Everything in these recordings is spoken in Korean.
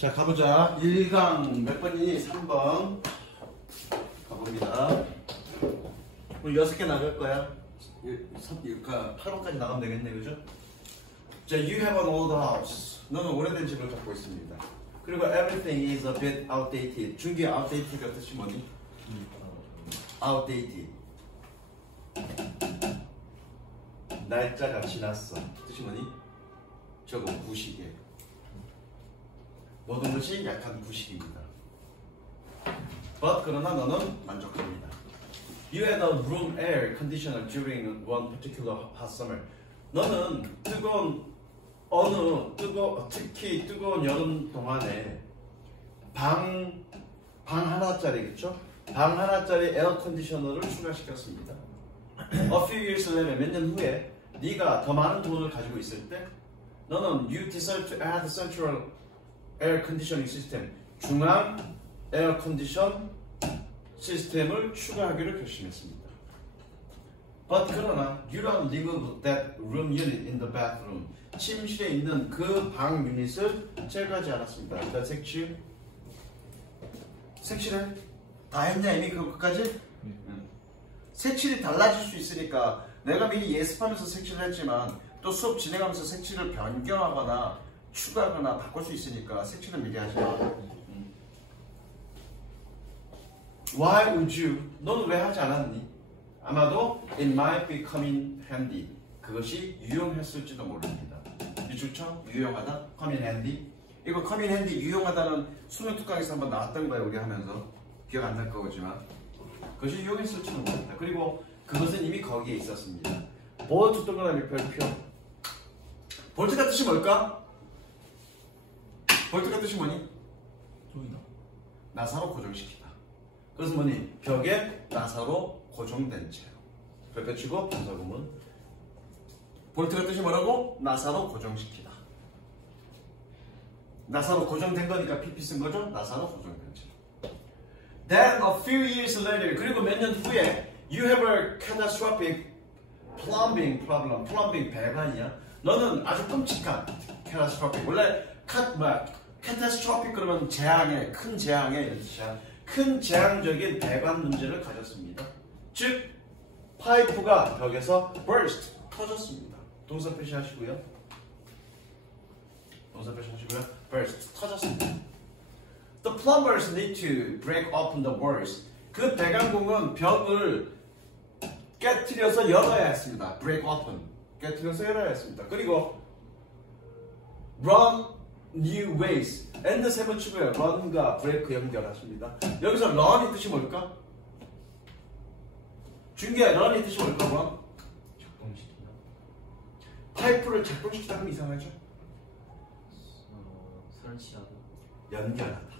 자, 가보자. 1강 몇 번이니? 3번. 가봅니다. 오늘 6개 나갈 거야. 8번까지 나가면 되겠네, 그죠? 자, you have an old house. 너는 오래된 집을 갖고 있습니다. 그리고 everything is a bit outdated. 중기 outdated가 뜻이 뭐니? outdated. 날짜가 지났어. 뜻이 뭐니? 저거 구식이에요. 모든 것이 약간 구식입니다. But 그러나 너는 만족합니다. You had a room air conditioner during one particular hot summer. 너는 특히 뜨거운 여름 동안에 방 하나짜리겠죠? 방 하나짜리 에어 컨디셔너를 추가시켰습니다. A few years later, 몇 년 후에 네가 더 많은 돈을 가지고 있을 때 너는 you decide to add central air conditioning system, 중앙 에어 컨디션 시스템을 추가하기로 결심했습니다. But 그러나 you don't leave that room unit in the bathroom. 침실에 있는 그 방 유닛을 제거하지 않았습니다. 일단 색칠. 색칠해? 다 했냐 이미 그것까지? 색칠이 달라질 수 있으니까 내가 미리 예습하면서 색칠을 했지만 또 수업 진행하면서 색칠을 변경하거나 추가하거나 바꿀 수 있으니까 색칠은 미리 하지 마. Why would you? 너는 왜 하지 않았니? 아마도 it might be coming handy. 그것이 유용했을지도 모릅니다. 미쳤죠? 유용하다? come in handy. 이거 come in handy 유용하다는 수능 특강에서 한번 나왔던 거예요. 우리 하면서. 기억 안 날 거지만 그것이 유용했을지도 모릅니다. 그리고 그것은 이미 거기에 있었습니다. 볼트 동그라미 별표. 볼트가 뜻이 뭘까? 볼트가 뜻이 뭐니? 나사로 고정시키다. 그래서 뭐니? 벽에 나사로 고정된 채로. 별표 치고 분사구문. 볼트가 뜻이 뭐라고? 나사로 고정시키다. 나사로 고정된 거니까 PP 쓴 거죠? 나사로 고정된 채로. Then a few years later, 그리고 몇 년 후에 you have a catastrophic plumbing problem. 플럼빙 배관이야. 너는 아주 끔찍한 catastrophic. 원래 catastrophic 그러면 재앙의, 큰 재앙의 이런 뜻이야. 큰 재앙적인 배관 문제를 가졌습니다. 즉 파이프가 벽에서 burst, 터졌습니다. 동사 표시하시고요. 동사 표시하시고요. burst, 터졌습니다. The plumbers need to break open the walls. 그 배관공은 벽을 깨트려서 열어야 했습니다. break open, 깨트려서 열어야 했습니다. 그리고 run new ways. and 세 번 치고요. run과 break 연결하십니다. 여기서 run이 뜻이 뭘까? 준기야, run이 뜻이 뭘까? run? 작동시키다. 파이프를 작동시키다 하면 이상하죠? 설치하다. 연결하다.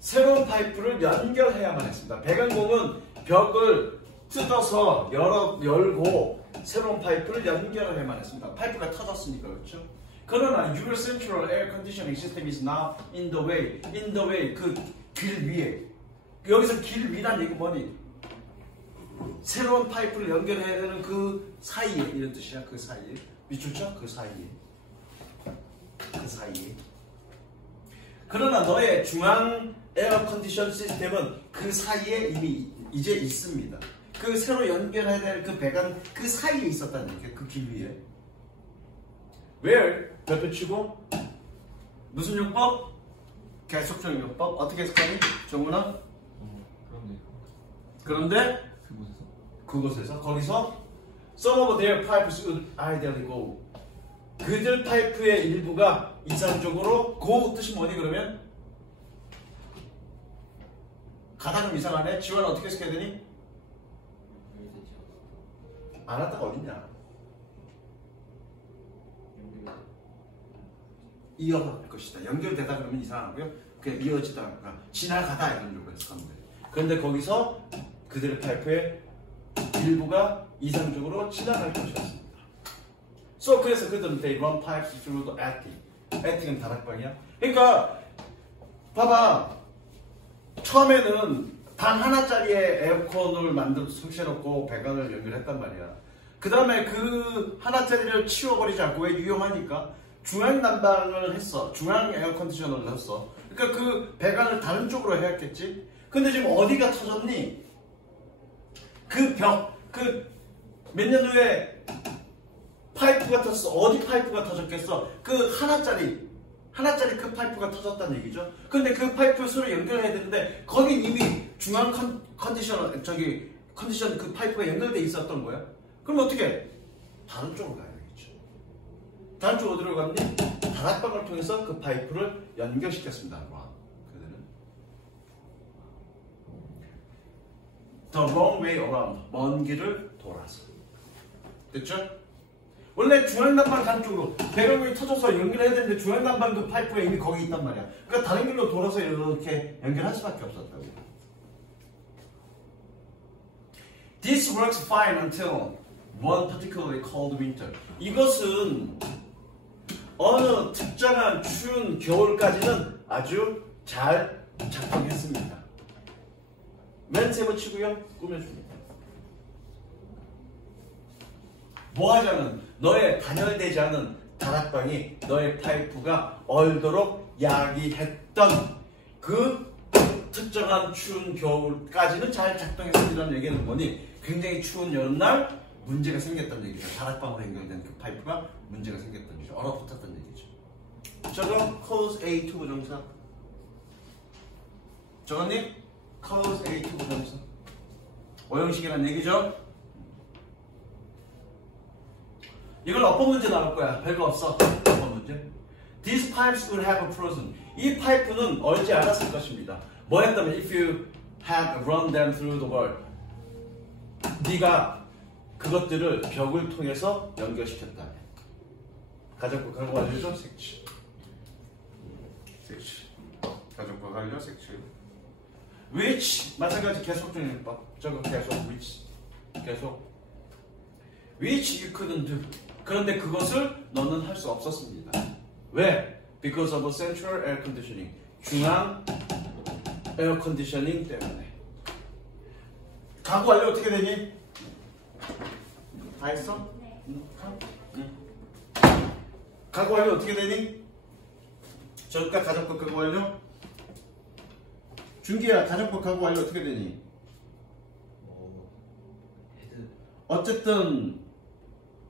새로운 파이프를 연결해야만 했습니다. 배관공은 벽을 뜯어서 열고 새로운 파이프를 연결해야만 했습니다. 파이프가 터졌으니까 그렇죠? 그러나 your central air conditioning system is now in the way. in the way, 그 길 위에. 여기서 길 위란 얘기 뭐니? 새로운 파이프를 연결해야 되는 그 사이에 이런 뜻이야. 그 사이에. 미쳤죠? 그 사이에. 그 사이에. 그러나 너의 중앙 에어 컨디션 시스템은 그 사이에 이미 이제 있습니다. 그 새로 연결해야 될 그 배관 그 사이에 있었다는 얘기예요. 그 길 위에. Where? 별표 치고 무슨 용법? 계속적 용법. 어떻게 해석하니? 정문아? 그런데 그곳에서 거기서 some of their pipes would ideally go. 그들 파이프의 일부가 이상적으로 go 뜻이 뭐니 그러면? 가다는 이상하네. 지원 어떻게 해석해야 되니? 안 왔다가 어딨냐? 이어갈 것이다. 연결되다 그러면 이상하고요. 그냥 이어지다. 그러니까 지나가다 이런 쪽으로 해석하면 돼요. 그런데 거기서 그들의 파이프의 일부가 이상적으로 지나갈 것이었습니다. So 그래서 그들은 they run pipes through the attic. attic은 다락방이야. 그러니까 봐봐. 처음에는 방 하나짜리에 에어컨을 만들어서 설치해놓고 배관을 연결했단 말이야. 그 다음에 그 하나짜리를 치워버리지 않고 왜 유용하니까 중앙 난방을 했어. 중앙 에어 컨디셔너를 했어. 그러니까 그 배관을 다른 쪽으로 해야겠지. 근데 지금 어디가 터졌니? 그 몇 년 후에 파이프가 터졌어. 어디 파이프가 터졌겠어? 그 하나짜리 그 파이프가 터졌다는 얘기죠. 근데 그 파이프 서로 연결해야 되는데 거긴 이미 중앙 컨디션 그 파이프가 연결돼 있었던 거야. 그럼 어떻게? 다른 쪽으로 가야 되겠죠. 다른 쪽 어디로 갔니? 다락방을 통해서 그 파이프를 연결시켰습니다. 그들은 The wrong way around. 먼 길을 돌아서. 됐죠? 원래 중앙난방 간 쪽으로 배관물이 터져서 연결해야 되는데 중앙난방 그 파이프가 이미 거기 있단 말이야. 그러니까 다른 길로 돌아서 이렇게 연결할 수밖에 없었다고. This works fine until one particularly cold winter. 이것은 어느 특정한 추운 겨울까지는 아주 잘 작동했습니다. 맨 세번치고요. 꾸며줍니다. 뭐 하자는 너의 단열되지 않은 다락방이 너의 파이프가 얼도록 야기했던 그 특정한 추운 겨울까지는 잘 작동했습니다는 얘기는 뭐니? 굉장히 추운 여름날 문제가 생겼다는 얘기죠. 다락방으로 연결된 그 파이프가 문제가 생겼다는 얘기죠. 얼어붙었다는 얘기죠. 저거 cause A2 부정사. 저거니? cause A2 부정사. 오형식이라는 얘기죠. 이걸 어법 문제 나올 거야. 별거 없어. 어법 문제. These pipes would have frozen. 이 파이프는 얼지 않았을 것입니다. 뭐 했다면 if you had run them through the wall. 네가 그것들을 벽을 통해서 연결시켰다. 가정법 가고 완료죠? 색칠. 가정법 완료 색칠. which 마찬가지 계속 정리법. 저거 계속 which 계속 which you couldn't do. 그런데 그것을 너는 할 수 없었습니다. 왜? Because of central air conditioning. 중앙 에어 컨디셔닝 때문에. 가구 완료 어떻게 되니? 다 했어? 네. 응. 가구 완료 어떻게 되니? 저기까 가정법 가구 완료? 준기야 가정법 가구 완료 어떻게 되니? 헤드. 어쨌든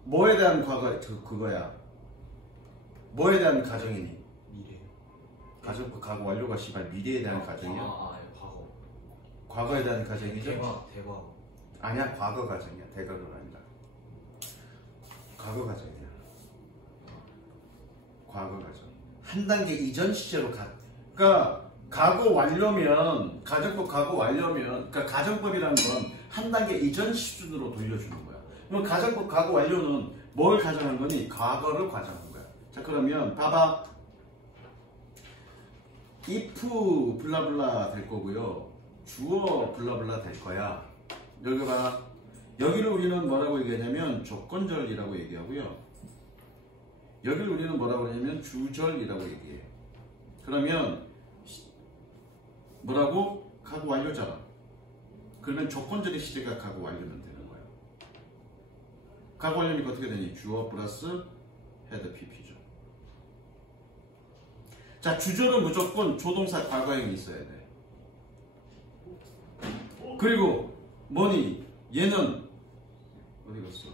뭐에 대한 그거야? 뭐에 대한 가정이니? 미래. 가정법 가구 완료가 씨발 미래에 대한 가정이야? 과거. 과거에 대한 가정이죠? 대과. 아니야 과거 가정이야. 대가는 아니다. 과거 가정이야. 과거 가정. 한 단계 이전 시제로 그러니까 가구 완료면 가정법 가구 완료면 그러니까 가정법이라는 건 한 단계 이전 수준으로 돌려주는 거야. 그럼 가정법 가구 완료는 뭘 가정한 거니? 과거를 가정한 거야. 자 그러면 봐봐. if 블라블라 될 거고요. 주어 블라블라 될 거야. 여기 봐. 여기를 우리는 뭐라고 얘기하냐면 조건절이라고 얘기하고요. 여기를 우리는 뭐라고 하냐면 주절이라고 얘기해. 그러면 뭐라고? 가구 완료잖아. 그러면 조건절의 시제가 가구 완료면 되는 거야. 가구 완료니까 어떻게 되니? 주어 플러스 헤드 PP죠. 자 주절은 무조건 조동사 과거형이 있어야 돼. 그리고 뭐니? 얘는 어디 갔어?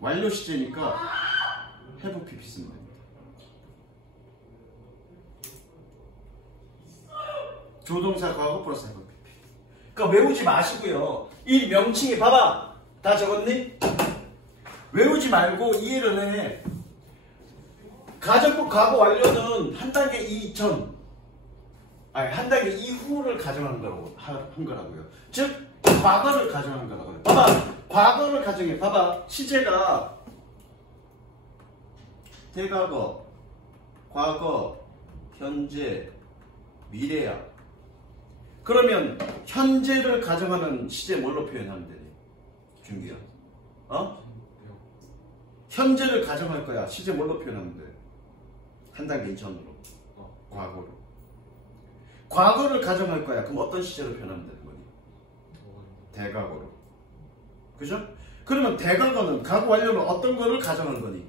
완료 시제니까 have PP 쓰면 됩니다. 조동사 과거 플러스 have PP. 그러니까 외우지 마시고요. 이 명칭이 봐봐. 다 적었니? 외우지 말고 이해를 해. 가정법 과거 완료는 한 단계 이전, 아니 한 단계 이후를 가정한 거라고요. 즉 과거를 가정한 거라고요. 봐봐. 과거를 가정해. 봐봐. 시제가 대과거, 과거, 현재, 미래야. 그러면 현재를 가정하는 시제 뭘로 표현하면 되니? 준기야. 어? 현재를 가정할 거야. 시제 뭘로 표현하면 돼? 한 단계 이전으로. 과거로. 과거를 가정할 거야. 그럼 어떤 시제로 표현하면 되는 거니? 대과거로. 그죠? 그러면 대과거는 과거 완료는 어떤 거를 가정한 거니?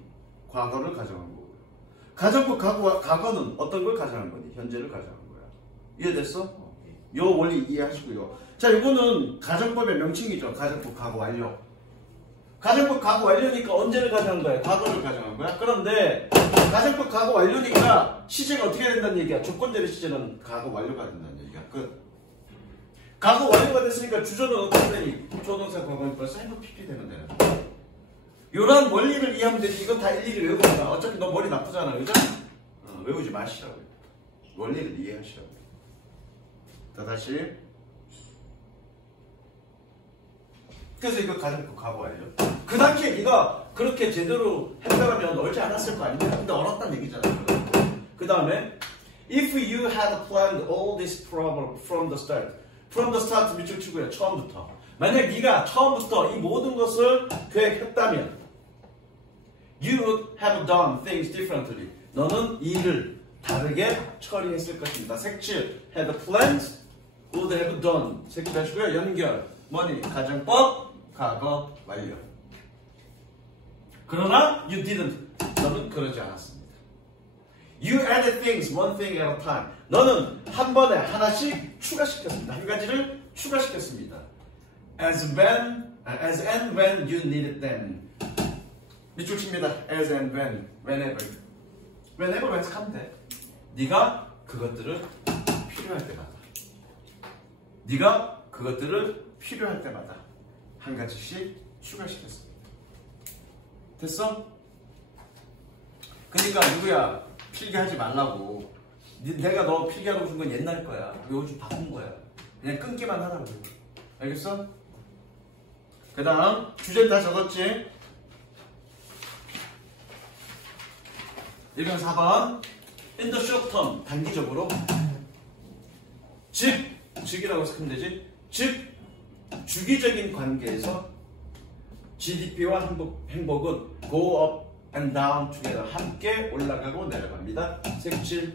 과거를 가정한 거고요. 가정법 과거는 어떤 걸 가정한 거니? 현재를 가정한 거야. 이해됐어? 네. 요 원리 이해하시고요. 자, 이거는 가정법의 명칭이죠. 가정법 과거 완료. 가정법 과거 완료니까 언제를 가정한 거야? 과거를 가정한 거야. 그런데 가정법 과거 완료니까 시제가 어떻게 된다는 얘기야? 조건대로 시제는 과거 완료가 된다는 얘기야. 과거 완료가 됐으니까 주저는 어떻게 되니? 조동사 과거인 벌써 행동 PP 되면 되는 거야. 요런 원리를 이해하면 되지. 이건 다 일일이 외우고 가. 어차피 너 머리 나쁘잖아. 그죠? 외우지 마시라고요. 원리를 이해하시라고요. 자, 다시. 그래서 이거 가정법 과거 완료. 그 당시에 네가 그렇게 제대로 했다면 얼지 않았을 거 아니야. 근데 얼었단 얘기잖아. 그 다음에 if you had planned all this problem from the start. from the start 밑줄 치고요. 처음부터. 만약 네가 처음부터 이 모든 것을 계획했다면 you would have done things differently. 너는 이 일을 다르게 처리했을 것입니다. 색칠 had planned, would have done. 색칠하시고요. 연결 뭐니? 가정법 과거 완료. 그러나 you didn't. 너는 그러지 않았습니다. You added things one thing at a time. 너는 한 번에 하나씩 추가시켰습니다. 한 가지를 추가시켰습니다. As and when you needed them. 밑줄 칩니다. As and when, whenever. whenever 해석하면 돼. 네가 그것들을 필요할 때마다. 네가 그것들을 필요할 때마다 한 가지씩 추가시켰습니다. 됐어? 그러니까 누구야 필기하지 말라고. 내가 너 필기하고 준 건 옛날 거야. 요즘 바꾼 거야. 그냥 끊기만 하라고. 알겠어? 그 다음 주제는 다 적었지? 1번 4번 In the short term 단기적으로 즉이라고 해석하면 되지? 즉 주기적인 관계에서 GDP와 행복은 go up and down together 함께 올라가고 내려갑니다. 색칠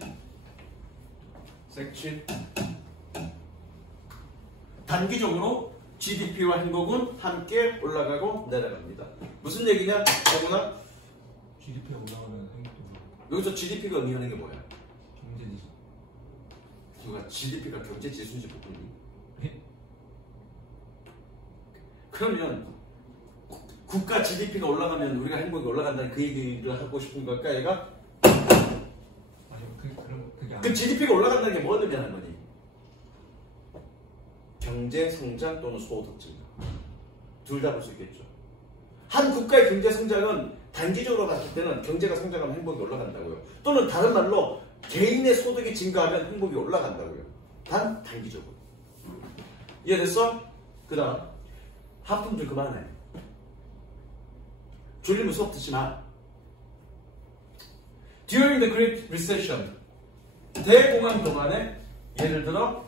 단기적으로 GDP와 행복은 함께 올라가고 내려갑니다. 무슨 얘기냐? 정훈아? GDP가 올라가면 행복도 올라가고. 여기서 GDP가 의미하는 게 뭐야? 경제지수. 누가 GDP가 경제 지수인지 모르니? 네? 그러면 국가 GDP가 올라가면 우리가 행복이 올라간다는 그 얘기를 하고 싶은 걸까 얘가? 아니요, 그럼 그게 그 GDP가 올라간다는 게 뭘 의미하는 거니? 경제 성장 또는 소득 증가. 둘 다 볼 수 있겠죠. 한 국가의 경제 성장은 단기적으로 봤을 때는 경제가 성장하면 행복이 올라간다고요. 또는 다른 말로 개인의 소득이 증가하면 행복이 올라간다고요. 단 단기적으로. 이해됐어? 그 다음 하품들 그만해. 졸리면 수업 듣지 마. During the Great Recession 대공황 동안에 예를 들어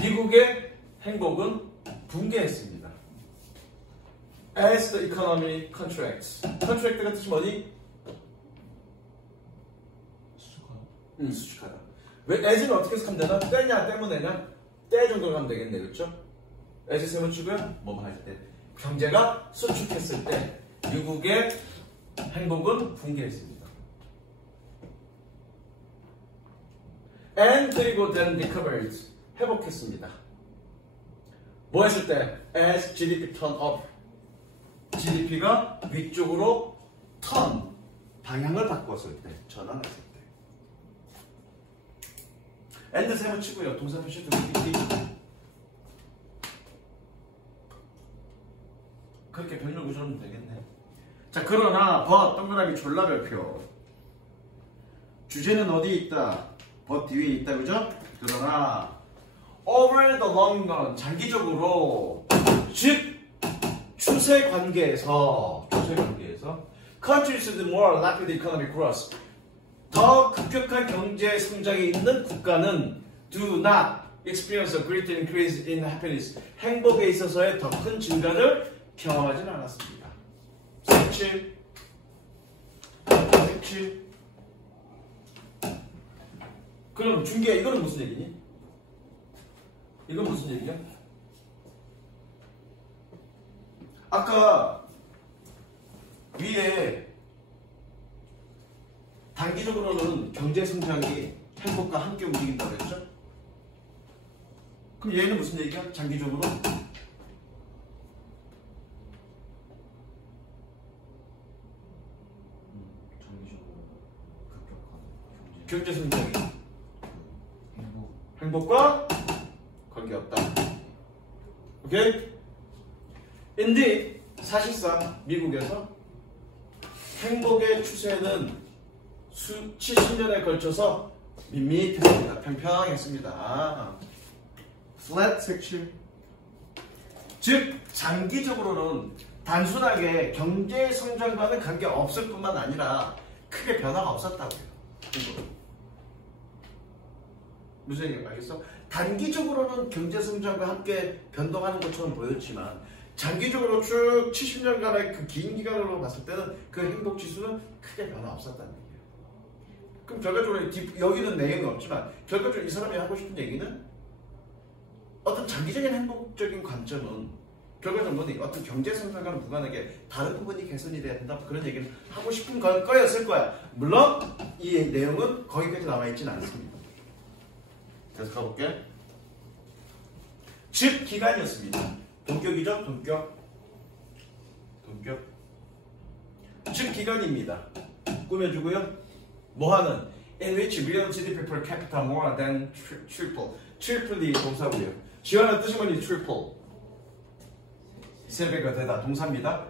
미국의 행복은 붕괴했습니다. As the economy contracts. contract가 뜻이 뭐니? 수축하다. 수축하다. 왜 as는 어떻게 해석하면 되나? 때냐 때문에냐? 때 정도로 하면 되겠네. 그렇죠? as 세번 치고요. 뭐뭐 할 때. 경제가 수축했을 때 미국의 행복은 붕괴했습니다. And 그리고 then recovered. 회복했습니다. 뭐 했을 때? As GDP turn up. GDP가 위쪽으로 turn. 방향을 바꿨을 때. 전환했을 때. and 세번 치고요. 동사 표시 들어있기. 그렇게 별로 구조는 되겠네. 자, 그러나 but 동그라미 졸라별표. 주제는 어디에 있다? but 뒤에 있다, 그죠? 그러나 over the long run 장기적으로 즉 추세 관계에서 countries with more rapid economic growth 더 급격한 경제 성장이 있는 국가는 do not experience a great increase in happiness 행복에 있어서의 더 큰 증가를 경험하지는 않았습니다. 색칠 그럼 중계 이거는 무슨 얘기니? 이건 무슨 얘기냐? 아까 위에 단기적으로는 경제 성장이 행복과 함께 움직인다고 했죠? 그럼 얘는 무슨 얘기야? 장기적으로? 장기적으로 급격한 경제 성장이 행복. 행복과 관계없다. 오케이? 인디 사실상 미국에서 행복의 추세는 70년에 걸쳐서 밋밋했습니다. 평평했습니다. flat section. 즉 장기적으로는 단순하게 경제 성장과는 관계 없을 뿐만 아니라 크게 변화가 없었다고요. 무슨 얘기인지 알겠어? 단기적으로는 경제 성장과 함께 변동하는 것처럼 보였지만 장기적으로 쭉 70년간의 그 긴 기간으로 봤을 때는 그 행복 지수는 크게 변화 없었다는 얘기예요. 그럼 결과적으로 여기는 내용이 없지만 결과적으로 이 사람이 하고 싶은 얘기는 어떤 장기적인 행복적인 관점은 결과적으로 어떤 경제 성장과는 무관하게 다른 부분이 개선이 돼야 된다 그런 얘기를 하고 싶은 거였을 거야. 물론 이 내용은 거기까지 나와 있지는 않습니다. 그래서 가볼게. 즉 기간이었습니다. 동격이죠? 동격. 즉 기간입니다. 꾸며주고요. 뭐하는? In which real GDP per capita more than triple. triple이 동사고요. 지원의 뜻이 뭐니? triple. 3배가 되다. 동사입니다.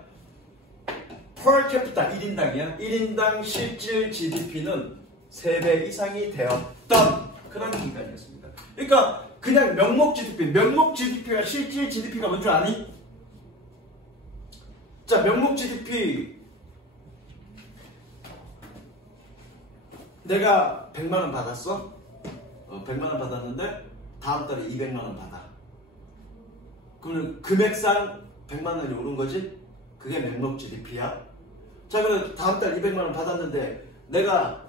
per capita 1인당이야. 1인당 실질 GDP는 3배 이상이 되었던 그런 기간이었습니다. 그러니까 그냥 명목 GDP가 실질 GDP가 뭔 줄 아니? 자, 명목 GDP 내가 100만원 받았어? 100만원 받았는데 다음 달에 200만원 받아. 그러면 금액상 100만원이 오른 거지? 그게 명목 GDP야. 자, 그럼 다음 달 200만원 받았는데 내가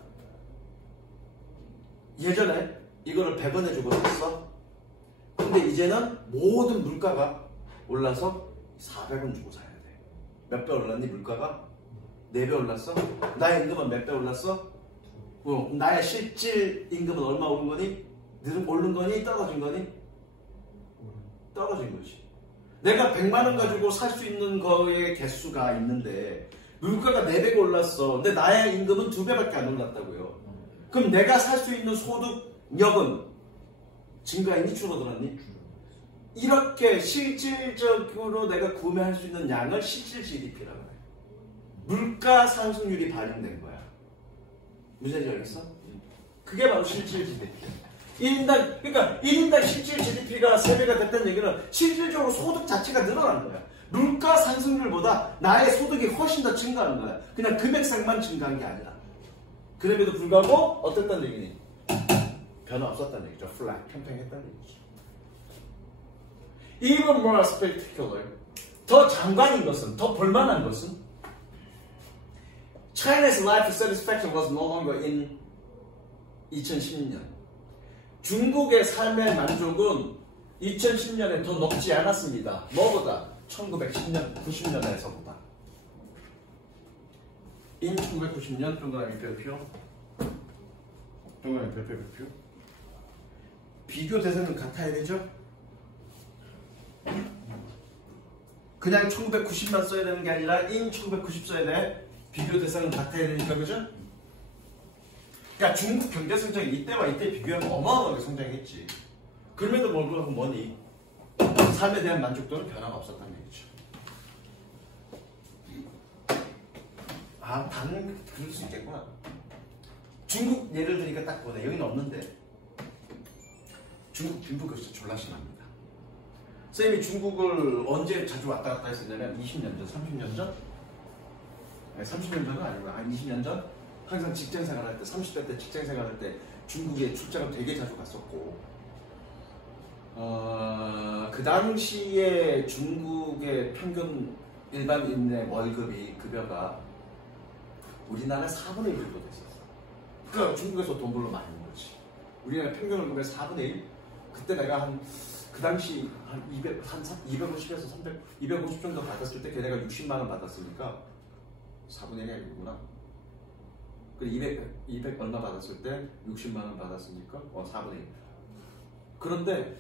예전에 이거를 100원에 주고 샀어. 근데 이제는 모든 물가가 올라서 400원 주고 사야 돼. 몇 배 올랐니 물가가? 4배 올랐어? 나의 임금은 몇 배 올랐어? 나의 실질 임금은 얼마 오른 거니? 오른 거니? 떨어진 거니? 떨어진 거지. 내가 100만원 가지고 살 수 있는 거의 개수가 있는데 물가가 4배가 올랐어. 근데 나의 임금은 2배밖에 안 올랐다고요. 그럼 내가 살 수 있는 소득력은 증가했니? 줄어들었니? 이렇게 실질적으로 내가 구매할 수 있는 양을 실질 GDP라고 해. 물가 상승률이 반영된 거야. 무슨 얘기인지 알겠어? 그게 바로 실질 GDP야. 1인당, 그러니까 1인당 실질 GDP가 3배가 됐다는 얘기는 실질적으로 소득 자체가 늘어난 거야. 물가 상승률보다 나의 소득이 훨씬 더 증가하는 거야. 그냥 금액상만 증가한 게 아니라. 그럼에도 불구하고 어땠다는 얘기니? 변화 없었다는 얘기죠. flat, 평평했다는 얘기죠. Even more spectacular, 더 장관인 것은, 더 볼만한 것은 China's life satisfaction was no longer in 2010년. 중국의 삶의 만족은 2010년에 더 높지 않았습니다. 뭐보다? 1910년, 90년에서보다. In 1990년 동그라미 별표. 동그라미 별표. 비교 대상은 같아야 되죠? 그냥 1990만 써야 되는 게 아니라 in 1990 써야 돼. 비교 대상은 같아야 되니까, 그죠? 그러니까 중국 경제 성장이 이때와 이때 비교하면 어마어마하게 성장했지. 그럼에도 불구하고 뭐니? 삶에 대한 만족도는 변화가 없었다는 얘기죠. 다른 그럴 수 있겠구나. 중국 예를 들니까 딱 보네. 여기는 없는데. 중국 빈부격차 졸라 심합니다. 선생님이 중국을 언제 자주 왔다 갔다 했었냐면 20년 전, 30년 전? 아니, 30년 전은 아니고 20년 전? 항상 직장생활 할 때, 30대 때 직장생활 할 때 중국에 출장을 되게 자주 갔었고 그 당시에 중국의 평균 일반인의 월급이 급여가 우리나라 4분의 1 정도 됐었어. 그러니까 중국에서 돈 벌러 많이 온 거지. 우리나라 평균 월급의 4분의 1? 그때 내가 그 당시 한 250에서 300, 250 정도 받았을 때 걔네가 60만 원 받았으니까 4분의 1이 아니구나. 그 200 얼마 받았을 때 60만 원 받았으니까 4분의 1. 그런데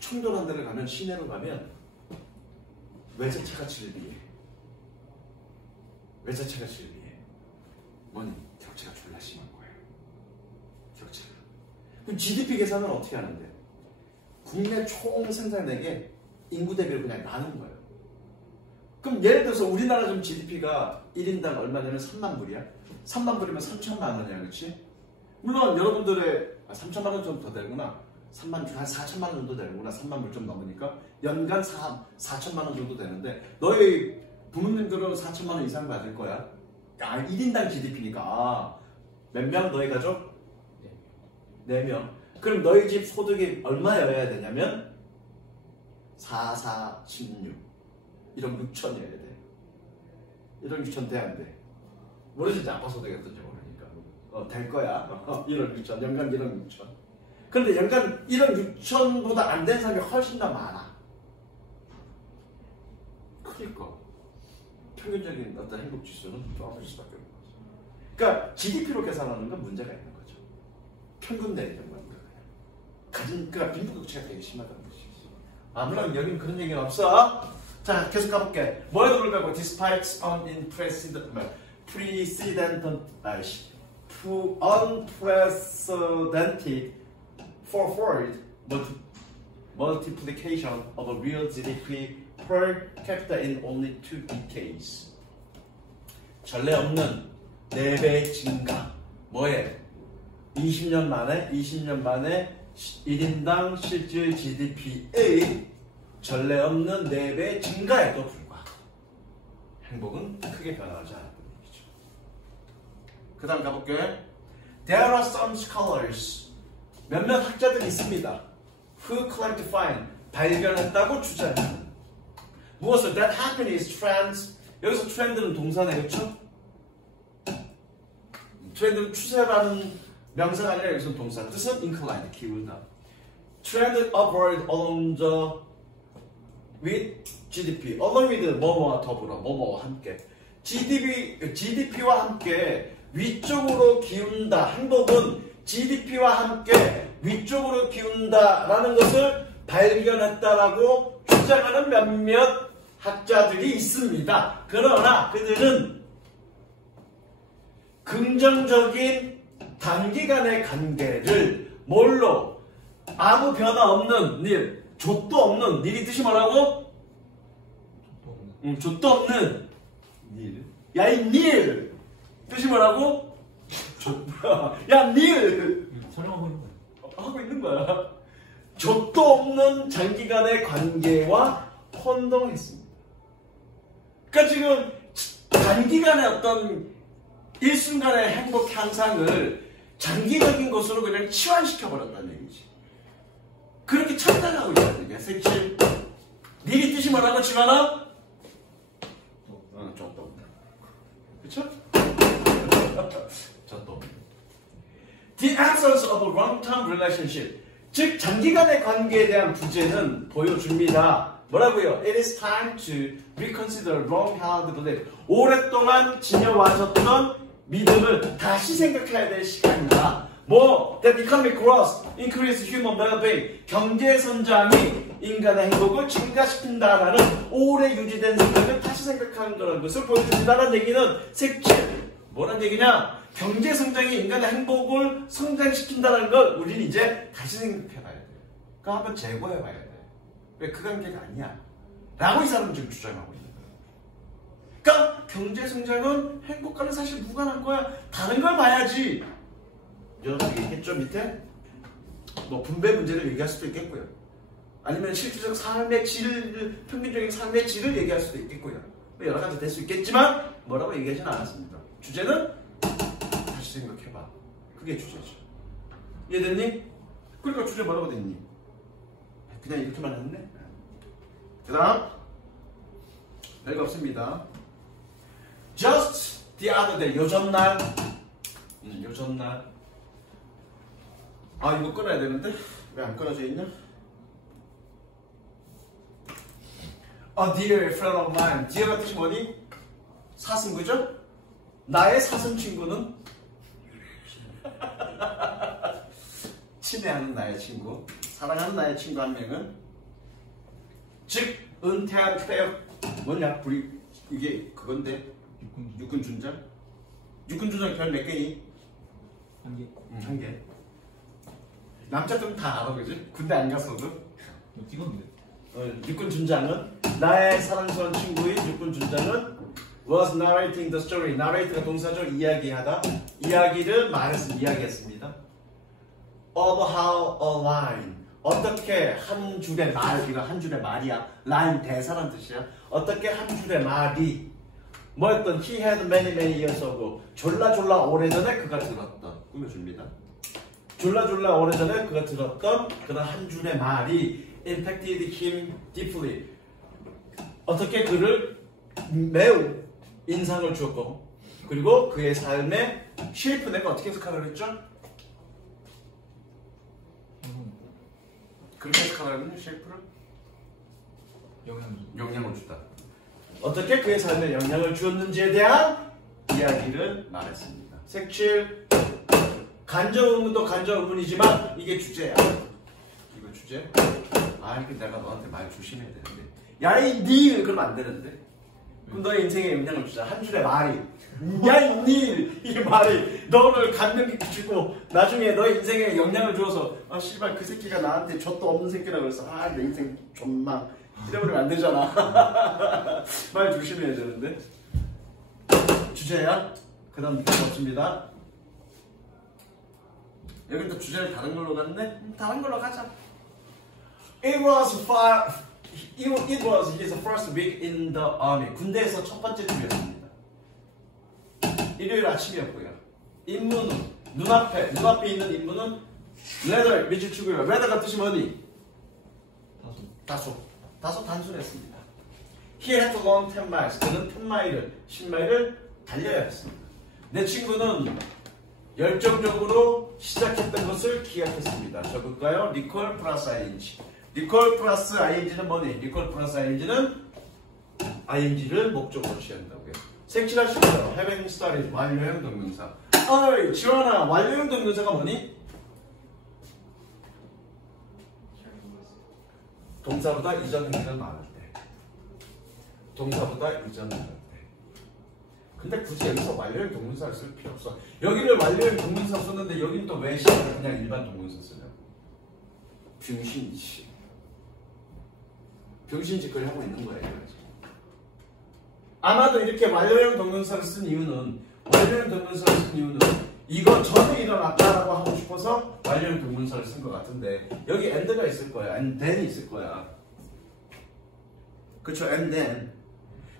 청도란 데를 가면 시내로 가면 외제차 가치를 비해 뭐니? 격차가 졸라 심한 거예요. 격차가. 그럼 GDP 계산은 어떻게 하는데? 국내 총 생산액의 인구 대비를 그냥 나눈 거예요. 그럼 예를 들어서 우리나라 지금 GDP가 1인당 얼마냐면 3만 불이야. 3만 불이면 3천만 원이야, 그렇지? 물론 여러분들의 3천만 원 좀 더 되구나. 3만 한 4천만 원 정도 되는구나. 3만 불 좀 넘으니까 연간 4천만 원 정도 되는데 너희 부모님들은 4천만 원 이상 받을 거야. 1인당 GDP니까 몇 명 너희 가족? 4명. 그럼 너희 집 소득이 얼마여야 되냐면 4, 4, 16 1억 6천이어야 돼. 1억 6천 돼 안 돼? 모르지 아빠 소득이 어떤지 모르니까 될 거야. 1억 6천 연간 1억 6천. 그런데 연간 1억 6천보다 안 된 사람이 훨씬 더 많아. 그러니까 평균적인 어떤 행복 지수는 떨어질 수밖에 없는 거죠. 그러니까 GDP로 계산하는 건 문제가 있는 거죠. 평균 내리는 겁니다. 그러니까 빈부격차가 되게 심하다는 것이지. 물론 여기는 그런 얘기는 없어. 자, 계속 가볼게. 뭐에도 불구하고 despite unprecedented fourfold multiplication of a real GDP per capita in only 2 decades. 전례 없는 4배 증가. 뭐에? 20년 만에 1인당 실질 GDP의 전례 없는 4배 증가에도 불구하고 행복은 크게 변하지 않았다는 얘기죠. 그 다음 가볼게. There are some scholars, 몇몇 학자들이 있습니다. Who claim to find, 발견했다고 주장하는 무엇을? That happiness trends, 여기서 트렌드는 동사네, 그렇죠? 트렌드는 추세라는 명사가 아니라 여기서 동사. 뜻은 inclined, 기울다. Trend upward along the with GDP, along with 뭐뭐와 더불어, 뭐뭐와 함께. GDP와 함께 위쪽으로 기운다. 행복은 GDP와 함께 위쪽으로 기운다라는 것을 발견했다라고 주장하는 몇몇 학자들이 있습니다. 그러나 그들은 긍정적인 단기간의 관계를 뭘로? 아무 변화 없는 일, 좆도 없는 일이 뜻이 뭐라고? 좆도 없는 일. 야, 이 일! 뜻이 뭐라고? 야, 일! 설명하고 있는 거야. 하고 있는 거야. 좆도 없는 장기간의 관계와 혼동했습니다. 그러니까 지금 단기간의 어떤 일순간의 행복 향상을 장기적인 것으로 그냥 치환시켜버렸다는 얘기지. 그렇게 착각하고 있다는 얘기야. 색칠. 니리 뜻이 뭐라고 지만아? 좆도 없다. 그쵸? 좆도 없다. The absence of a long-term relationship. 즉 장기간의 관계에 대한 부재는 보여줍니다. 뭐라고요? It is time to reconsider long-held belief. 오랫동안 지녀와졌던 믿음을 다시 생각해야 될 시간이다. 뭐, that economic growth increase human well-being. 경제 성장이 인간의 행복을 증가시킨다라는 오래 유지된 생각을 다시 생각하는 거라는 것을 보여줍니다라는 얘기는 색칠. 뭐란 얘기냐? 경제 성장이 인간의 행복을 성장시킨다는 걸 우리는 이제 다시 생각해봐야 돼. 그러니까 한번 재고해봐야 돼. 왜 그 관계가 아니야? 라고 이 사람은 지금 주장하고 있는 거야. 그러니까 경제 성장은 행복과는 사실 무관한 거야. 다른 걸 봐야지. 여러분 얘기했죠 밑에? 뭐 분배 문제를 얘기할 수도 있겠고요. 아니면 실질적 삶의 질, 평균적인 삶의 질을 얘기할 수도 있겠고요. 여러 가지 될 수 있겠지만 뭐라고 얘기하지는 않았습니다. 주제는 다시 생각해봐. 그게 주제죠. 이해됐니? 그러니까 주제 뭐라고 됐니? 그냥 이렇게만 했네? 그 다음 별거 없습니다. Just the other day. 요전날 요전날 이거 끊어야 되는데 왜 안 끊어져 있냐? A dear friend of mine. dear가 뜻이 뭐니? 사슴 그죠? 나의 사슴 친구는 친애하는 나의 친구, 사랑하는 나의 친구 한 명은 즉 은퇴한 폐역 뭐냐 우리 이게 그건데 육군 준장 별 몇 개니? 한 개. 한 개. 남자들은 다 알아 그지? 군대 안 갔어도 이거 찍었는데. 육군 준장은 나의 사랑스러운 친구인 육군 준장은 was narrating the story. narrate가 동사죠. 이야기하다. 이야기를 이야기했습니다. of how a line. 어떻게 한 줄의 말, 이거 한 줄의 말이야. line 대사란 뜻이야. 어떻게 한 줄의 말이 뭐였던 he had many years ago. 졸라 오래전에 그가 들었던 꾸며줍니다. 졸라 오래전에 그가 들었던 그런 한 줄의 말이 impacted him deeply. 어떻게 그를 매우 인상을 주었고 그리고 그의 삶에 쉐이프 내가 어떻게 해석하라고 그랬죠? 그렇게 해석하라면 쉐이프를 영향을 주다. 어떻게 그의 삶에 영향을 주었는지에 대한 이야기를 말했습니다. 색칠 간접 의문도 간접 의문이지만 이게 주제야. 이거 주제? 아 이거 내가 너한테 말 조심해야 되는데 야이 닐 그러면 안 되는데 그럼 너의 인생에 영향을 주자. 한 줄의 말이 야이 닐 이 말이 너를 감명 깊게 주고 나중에 너의 인생에 영향을 주어서 아 씨발 그 새끼가 나한테 젖도 없는 새끼라 그래서 아 내 인생 존망 이래버리면 안 되잖아. 말 조심해야 되는데 주제야? 그 다음 밑에 없습니다. 여긴 또 주제를 다른 걸로 갔네? 다른 걸로 가자. It was his first week in the army. 군대에서 첫 번째 주였습니다. 일요일 아침이었고요. 임무는 눈앞에 있는 임무는 leather 밑줄 치고요. leather가 뜻이 뭐니? 다소 단순했습니다. He had to run 10 miles. 그는 10마일을 달려야 했습니다. 내 친구는 열정적으로 시작했던 것을 기억했습니다. 적을까요? recall 플러스 ing. recall 플러스 ing는 뭐니? recall 플러스 ing는 ing를 목적으로 취한다고요. 색칠하시고요. having started 완료형 동명사. 어이 지원아 완료형 동명사가 뭐니? 동사보다 이전 행위가 많을 때. 동사보다 이전 행위가 때. 근데 굳이 여기서 완료형 동문사를 쓸 필요 없어. 여기를 완료형 동문사 썼는데 여기는 또 왜 그냥 일반 동문사 쓰냐? 병신짓거리 하고 있는 거예요. 아마도 이렇게 완료형 동문사를 쓴 이유는 이거 전에 일어났다라고 하고 싶어서 완료형 동문사를 쓴 것 같은데 여기 and가 있을 거야. and then이 있을 거야. 그쵸? and then.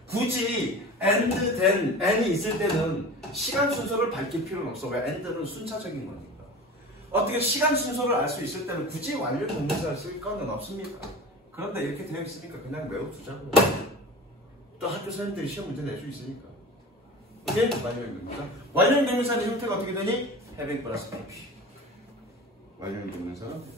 굳이 and then, and이 있을 때는 시간 순서를 밝힐 필요는 없어. 왜? and는 순차적인 거니까. 어떻게 시간 순서를 알 수 있을 때는 굳이 완료 동문사를 쓸 거는 없습니까? 그런데 이렇게 되어 있으니까 그냥 외워두자고. 또 학교 선생님들이 시험 문제 낼 수 있으니까. 오케이? 완료형 동문사. 완료형 동문사의 형태가 어떻게 되니? having 플러스 PP. 완료형 동문사는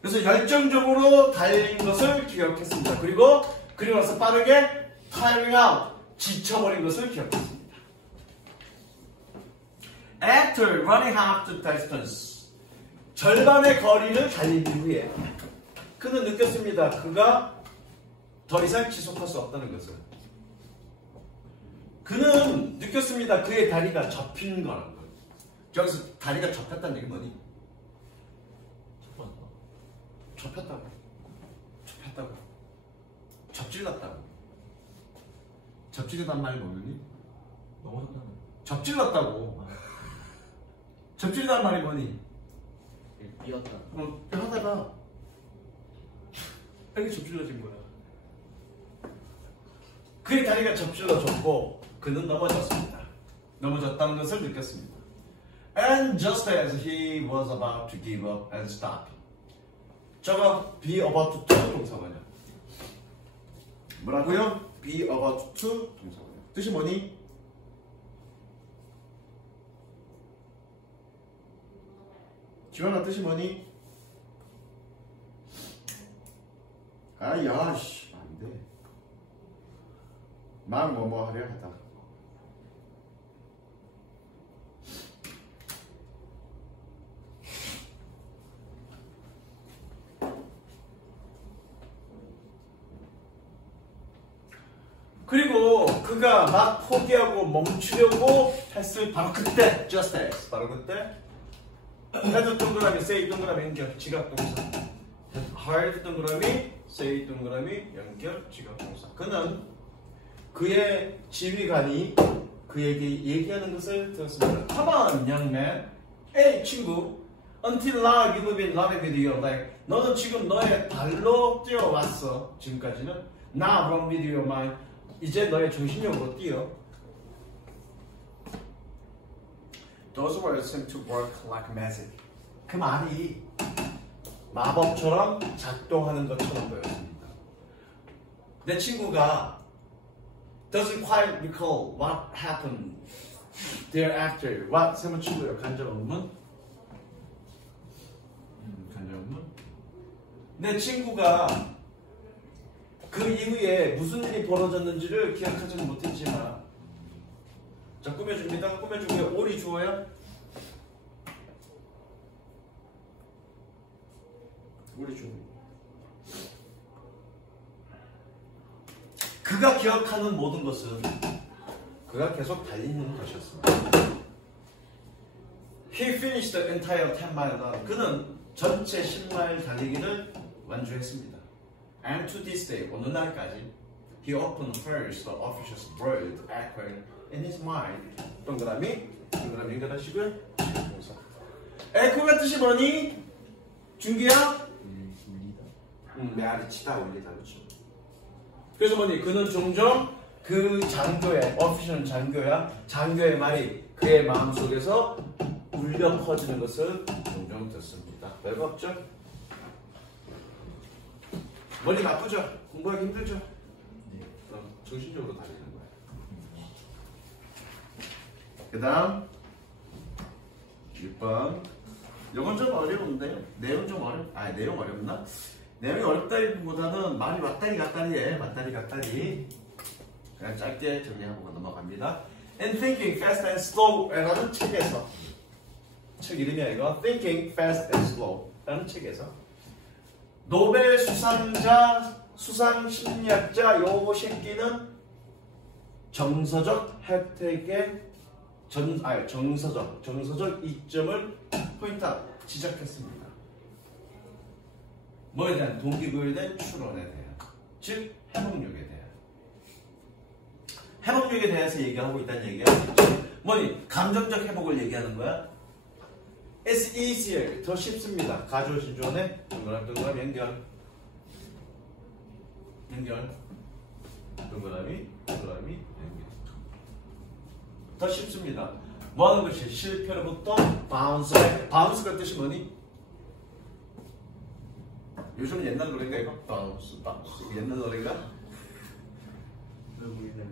그래서 열정적으로 달린 것을 기억했습니다. 그리고 나서 빠르게 tiring out, 지쳐버린 것을 기억했습니다. After running half the distance, 절반의 거리를 달린 이후에 그는 느꼈습니다. 그가 더 이상 지속할 수 없다는 것을. 그는 느꼈습니다. 그의 다리가 접힌 거라는 걸. 여기서 다리가 접혔다는 얘기 뭐니? 접혔다고. 접질렀다고. 접질렀단 말이 뭐니? 넘어졌다는. 접질렀다고. 접질렀단 말이 뭐니? 삐었다. 하다가 여기 접질러진 거야. 그의 다리가 접질러졌고 그는 넘어졌습니다. 넘어졌다는 것을 느꼈습니다. And just as he was about to give up and stop. 저거 be about to 동사관이야. 뭐라고요? be about to 동사관이야. 뜻이 뭐니? 지원아 뜻이 뭐니? 아야 씨 안돼. 막 뭐뭐 하려 하다. 그리고 그가 막 포기하고 멈추려고 했을 바로 그때, just as, 바로 그때 head 동그라미, say 동그라미 연결, 지각 동사. hard 동그라미, say 동그라미 연결, 지각 동사. 그는 그의 지휘관이 그에게 얘기하는 것을 들었습니다. Come on, young man. 에이 친구. Until now you've been running with your leg. 너는 지금 너의 발로 뛰어왔어. 지금까지는. Now run with your mind. 이제 너의 정신력으로 뛰어. Those words seem to work like magic. 그 말이 마법처럼 작동하는 것처럼 보였습니다. 내 친구가 doesn't quite recall what happened thereafter. What? 세번 친구예요. 간접어문. 간접어문. 내 친구가 그 이후에 무슨 일이 벌어졌는지를 기억하지는 못했지만, 자, 꾸며줍니다. 꾸며주고요. 올이 주어야. 올이 주어. 그가 기억하는 모든 것은 그가 계속 달리는 것이었습니다. He finished the entire 10-mile run. 그는 전체 10마일 달리기를 완주했습니다. And to this day, 어느 날까지 he often hears the official's word echoing in his mind. 동그라미 연결하시고요. 동사. 에코가 뜻이 뭐니? 준기야? 울리다. 메아리치다, 울리다, 그렇죠. 그래서 뭐니? 그는 종종 그 장교의, official은 장교야. 장교의 말이 그의 마음속에서 울려 퍼지는 것을 종종 듣습니다. 별거 없죠? 머리 나쁘죠? 공부하기 힘들죠? 네. 그럼 정신적으로 달리는 거예요. 그 다음 6번. 이건 좀 어려운데 내용 좀 내용 어렵나? 내용이 어렵다기보다는 말이 왔다리 갔다리에 왔다리 갔다리. 그냥 짧게 정리하고 넘어갑니다. And Thinking Fast and Slow 라는 책에서, 책 이름이야 이거. Thinking Fast and Slow 라는 책에서 노벨 수상자, 수상 심리학자 요 새끼는 정서적 혜택의 정서적 이점을 포인트 지적했습니다. 뭐에 대한? 동기부여에 대한 추론에 대한, 즉 회복력에 대한. 회복력에 대해서 얘기하고 있다는 얘기야. 뭐니? 감정적 회복을 얘기하는 거야. It's easier. 더 쉽습니다. 가주어진 조원에 동그라미 연결. 동그라미 연결. 더 쉽습니다. 뭐 하는 것이? 실패로부터 바운스 백. 바운스가 뜻이 뭐니? 요즘 옛날 노래인가 이거? 바운스. 이거 옛날 노래인가? 너무 옛날에.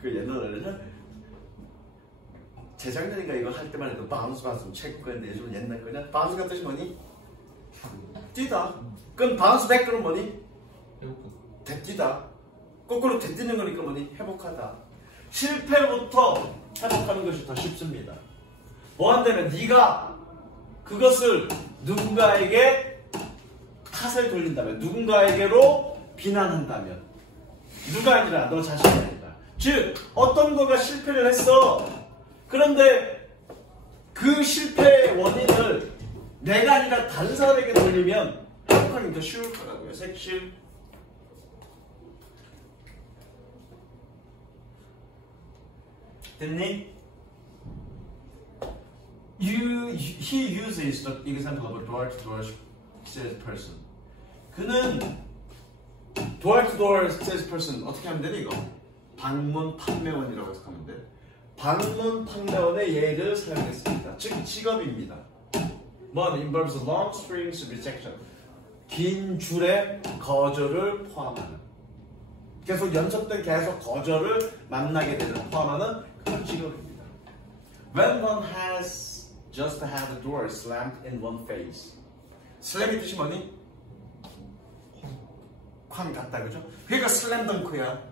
그 옛날 노래냐? 재작년인가 이거 할 때만 해도 바운스 최고 거였는데 요즘은 옛날 거냐? 바운스가 뜻이 뭐니? 뛰다. 그럼 바운스 백 그럼 뭐니? 배고프. 되뛰다. 거꾸로 되뛰는 거니까 뭐니? 회복하다. 실패로부터 회복하는 것이 더 쉽습니다. 뭐 한다면 네가 그것을 누군가에게 탓을 돌린다면, 누군가에게로 비난한다면, 누가 아니라 너 자신이 아니다. 즉 어떤 거가 실패를 했어. 그런데 그 실패의 원인을 내가 아니라 다른 사람에게 돌리면 회복하기 더 쉬울 거라고요. 색실. 됐니? He uses the example of a door-to-door salesperson. 그는 door-to-door salesperson 어떻게 하면 되니 이거? 방문 판매원이라고 해석하면 돼. 방문 판매원의 예를 사용했습니다. 즉 직업입니다. 뭐는 involves long strings of rejection. 긴 줄의 거절을 포함하는, 계속 연속된 계속 거절을 만나게 되는, 포함하는 그런 직업입니다. When one has just had the door slammed in one face. 슬램이 뜻이 뭐니? 쾅 갔다, 그죠? 그러니까 슬램덩크야.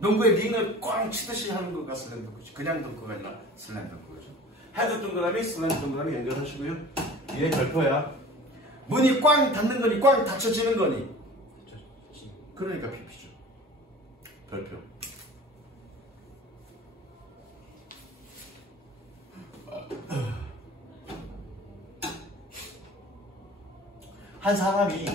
농구의 링을 꽝 치듯이 하는 거가 슬램 덩크죠. 그냥 덩크가 아니라 슬램 덩크죠. 헤드 동그라미, 슬램 동그라미 연결하시고요. 위에 별표야. 문이 꽝 닫는 거니 꽝 닫혀지는 거니. 그러니까 PP죠. 별표. 한 사람이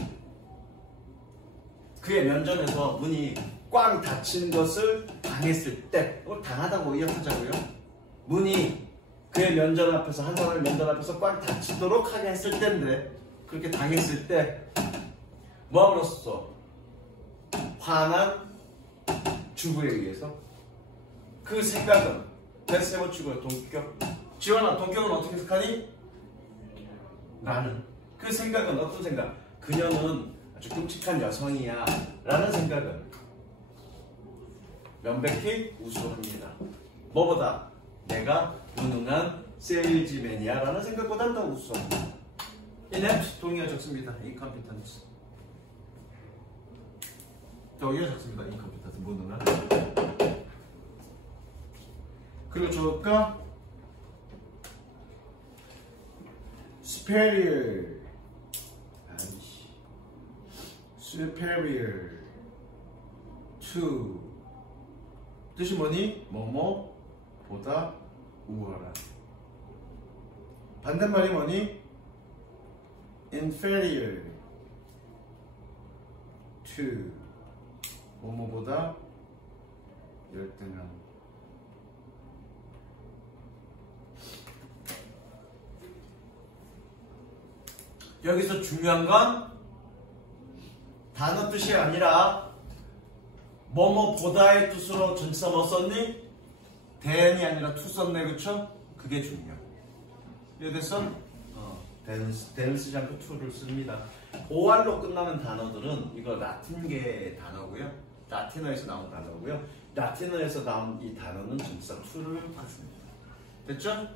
그의 면전에서 문이 꽝 닫힌 것을 당했을 때, 당하다고 이해하자고요. 문이 그의 면전 앞에서, 한 사람의 면전 앞에서 꽝 닫히도록 하게 했을 때인데, 그렇게 당했을 때 뭐함으로써 화난 주부에 의해서 그 생각은 베스세버 주부의 동격. 지원아, 동격은 어떻게 해석하니? 나는. 그 생각은 어떤 생각? 그녀는 아주 끔찍한 여성이야 라는 생각은 명백히 우수합니다. 뭐보다? 내가 무능한 세일즈맨이야 라는 생각보다는 더 우수합니다. inept 동의어 적습니다. incompetence. 동의어 적습니다. incompetence 무능한. 그리고 저가 superior. superior to 뜻이 뭐니? 뭐뭐보다 우월한. 반대말이 뭐니? inferior to 뭐뭐보다 열등한. 여기서 중요한 건 단어 뜻이 아니라 뭐뭐보다의 뜻으로 전치사 뭐 썼니? than이 아니라 to 썼네, 그쵸? 그게 중요해. 이해됐어? than을 쓰지 않고 to를 씁니다. OR로 끝나는 단어들은 이거 라틴계 단어고요. 라틴어에서 나온 단어고요. 라틴어에서 나온 이 단어는 전치사 to를 받습니다. 됐죠?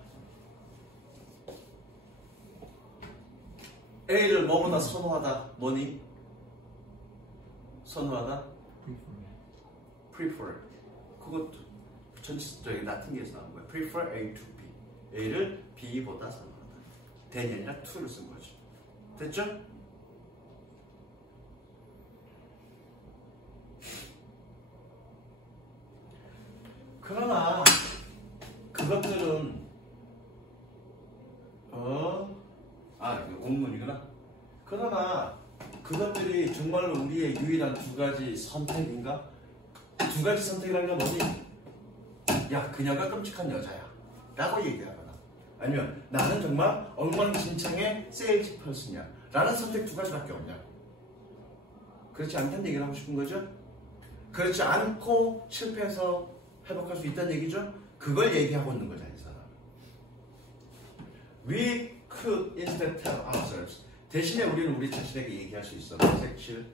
A를 뭐보다 선호하다 뭐니? 선호하다? prefer. 그것도 전치사적인 라틴계에서 나온 거야. prefer A to B. A를 B보다 선호하다. than이 아니라 to를 쓴 거죠. 됐죠? 그러나 그것들은 이거 옥문이구나. 그러나 그것들이 정말로 우리의 유일한 두 가지 선택인가? 두 가지 선택이라는 건 뭐지? 야, 그녀가 끔찍한 여자야 라고 얘기하거나, 아니면 나는 정말 엉망진창의 세일즈 펄슨이야 라는 선택 두 가지밖에 없냐? 그렇지 않다는 얘기를 하고 싶은 거죠? 그렇지 않고 실패해서 회복할 수 있다는 얘기죠? 그걸 얘기하고 있는 거잖아요, 이 사람. We could instead tell ourselves. 대신에 우리는 우리 자신에게 얘기할 수 있어. 색칠.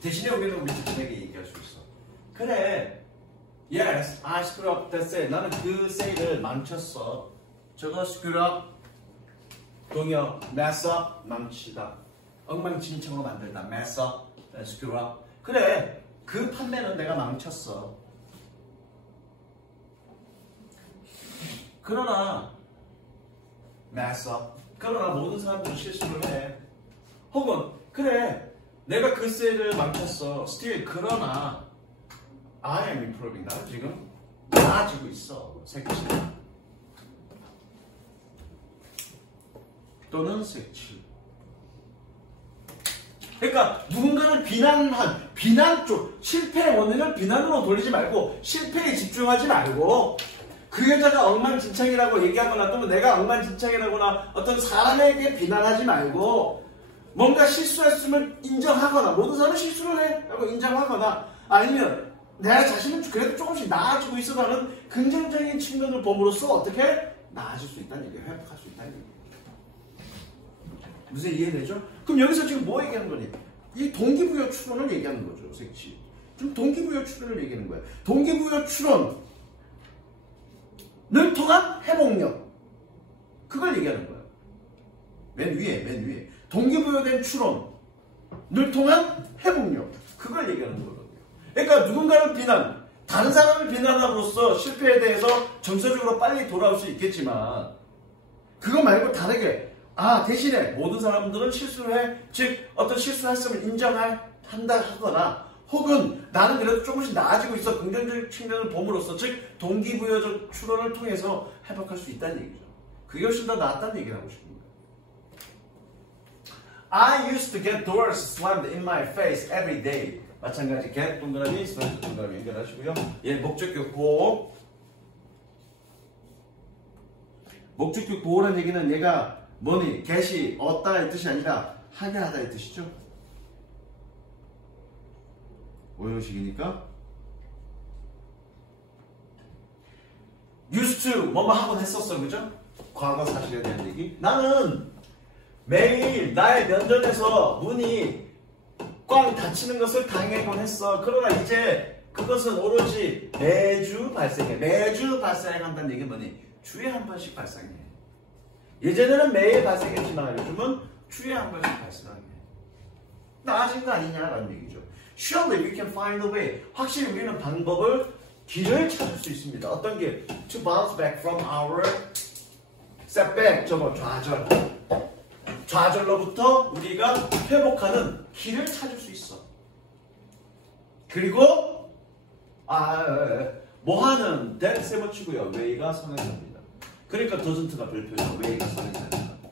대신에 우리는 우리 자신에게 얘기할 수 있어. 그래. Yes, I screwed up that sale. 나는 그 세일을 망쳤어. 저거 screwed up. 동요. mess up. 망치다. 엉망진창으로 만들다. mess up. screwed up. 그래. 그 판매는 내가 망쳤어. 그러나 mess up. 그러나 모든 사람들은 실수를 해. 혹은 그래, 내가 그 세일을 망쳤어. still. 그러나 I am improving. 나는 지금 나아지고 있어. 색칠. 또는 색칠. 그러니까 누군가를 비난 쪽, 실패의 원인을 비난으로 돌리지 말고, 실패에 집중하지 말고, 그 여자가 엉망진창이라고 얘기하거나, 또는 내가 엉망진창이라거나 어떤 사람에게 비난하지 말고, 뭔가 실수했으면 인정하거나, 모든 사람은 실수를 해 라고 인정하거나, 아니면 내 자신은 그래도 조금씩 나아지고 있어라는 긍정적인 측면을 봄으로써 어떻게 나아질 수 있다는 얘기예요. 회복할 수 있다는 얘기예요. 무슨 이해되죠? 그럼 여기서 지금 뭐 얘기하는 거니? 이 동기부여 추론을 얘기하는 거죠, 색치. 지금 동기부여 추론을 얘기하는 거예요. 동기부여 추론을 통한 회복력. 그걸 얘기하는 거예요. 맨 위에. 동기부여된 추론을 통한 회복력. 그걸 얘기하는 거거든요. 그러니까 누군가를 비난, 다른 사람을 비난함으로써 실패에 대해서 정서적으로 빨리 돌아올 수 있겠지만 그거 말고 다르게 대신에 모든 사람들은 실수를 해. 즉 어떤 실수했음을 인정한다 하거나 혹은 나는 그래도 조금씩 나아지고 있어. 긍정적인 측면을 봄으로써 즉 동기부여적 추론을 통해서 회복할 수 있다는 얘기죠. 그게 훨씬 더 낫다는 얘기를 하고 싶은 거예요. I used to get doors slammed in my face every day. 마찬가지 get 동그라미, slam 동그라미 연결하시고요. 예, 목적격 보호. 목적격 보호라는 얘기는 얘가 뭐니? get이 얻다의 뜻이 아니라 하게 하다의 뜻이죠. 오형식이니까 used to 뭐뭐 하곤 했었어, 그죠? 과거 사실에 대한 얘기. 나는 매일 나의 면전에서 문이 꽝 닫히는 것을 당해곤 했어. 그러나 이제 그것은 오로지 매주 발생해. 매주 발생한다는 얘기는 뭐니? 주에 한 번씩 발생해. 예전에는 매일 발생했지만 요즘은 주에 한 번씩 발생하게. 나아진 거 아니냐라는 얘기죠. Surely we can find a way. 확실히 우리는 방법을, 길을 찾을 수 있습니다. 어떤 길? To bounce back from our setback. 좌절. 좌절로부터 우리가 회복하는 길을 찾을 수 있어. 그리고 뭐하는 that 세번치고요. way가 선행사입니다. 그러니까 doesn't가 별표죠. way가 선행사입니다.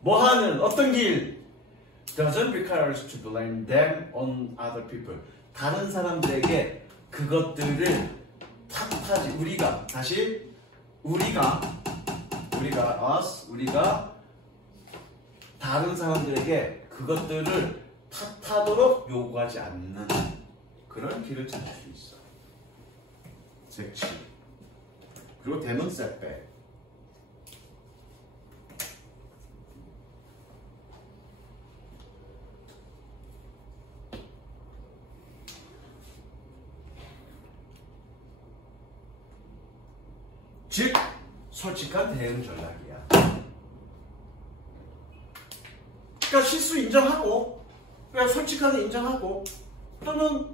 뭐하는 어떤 길 doesn't require us to blame them on other people. 다른 사람들에게 그것들을 탓하지. 우리가 다른 사람들에게 그것들을 탓하도록 요구하지 않는 그런 길을 찾을 수 있어. 색치. 그리고 대문 setback. 즉 솔직한 대응 전략이야. 그러니까 실수 인정하고, 그냥 솔직하게 인정하고, 또는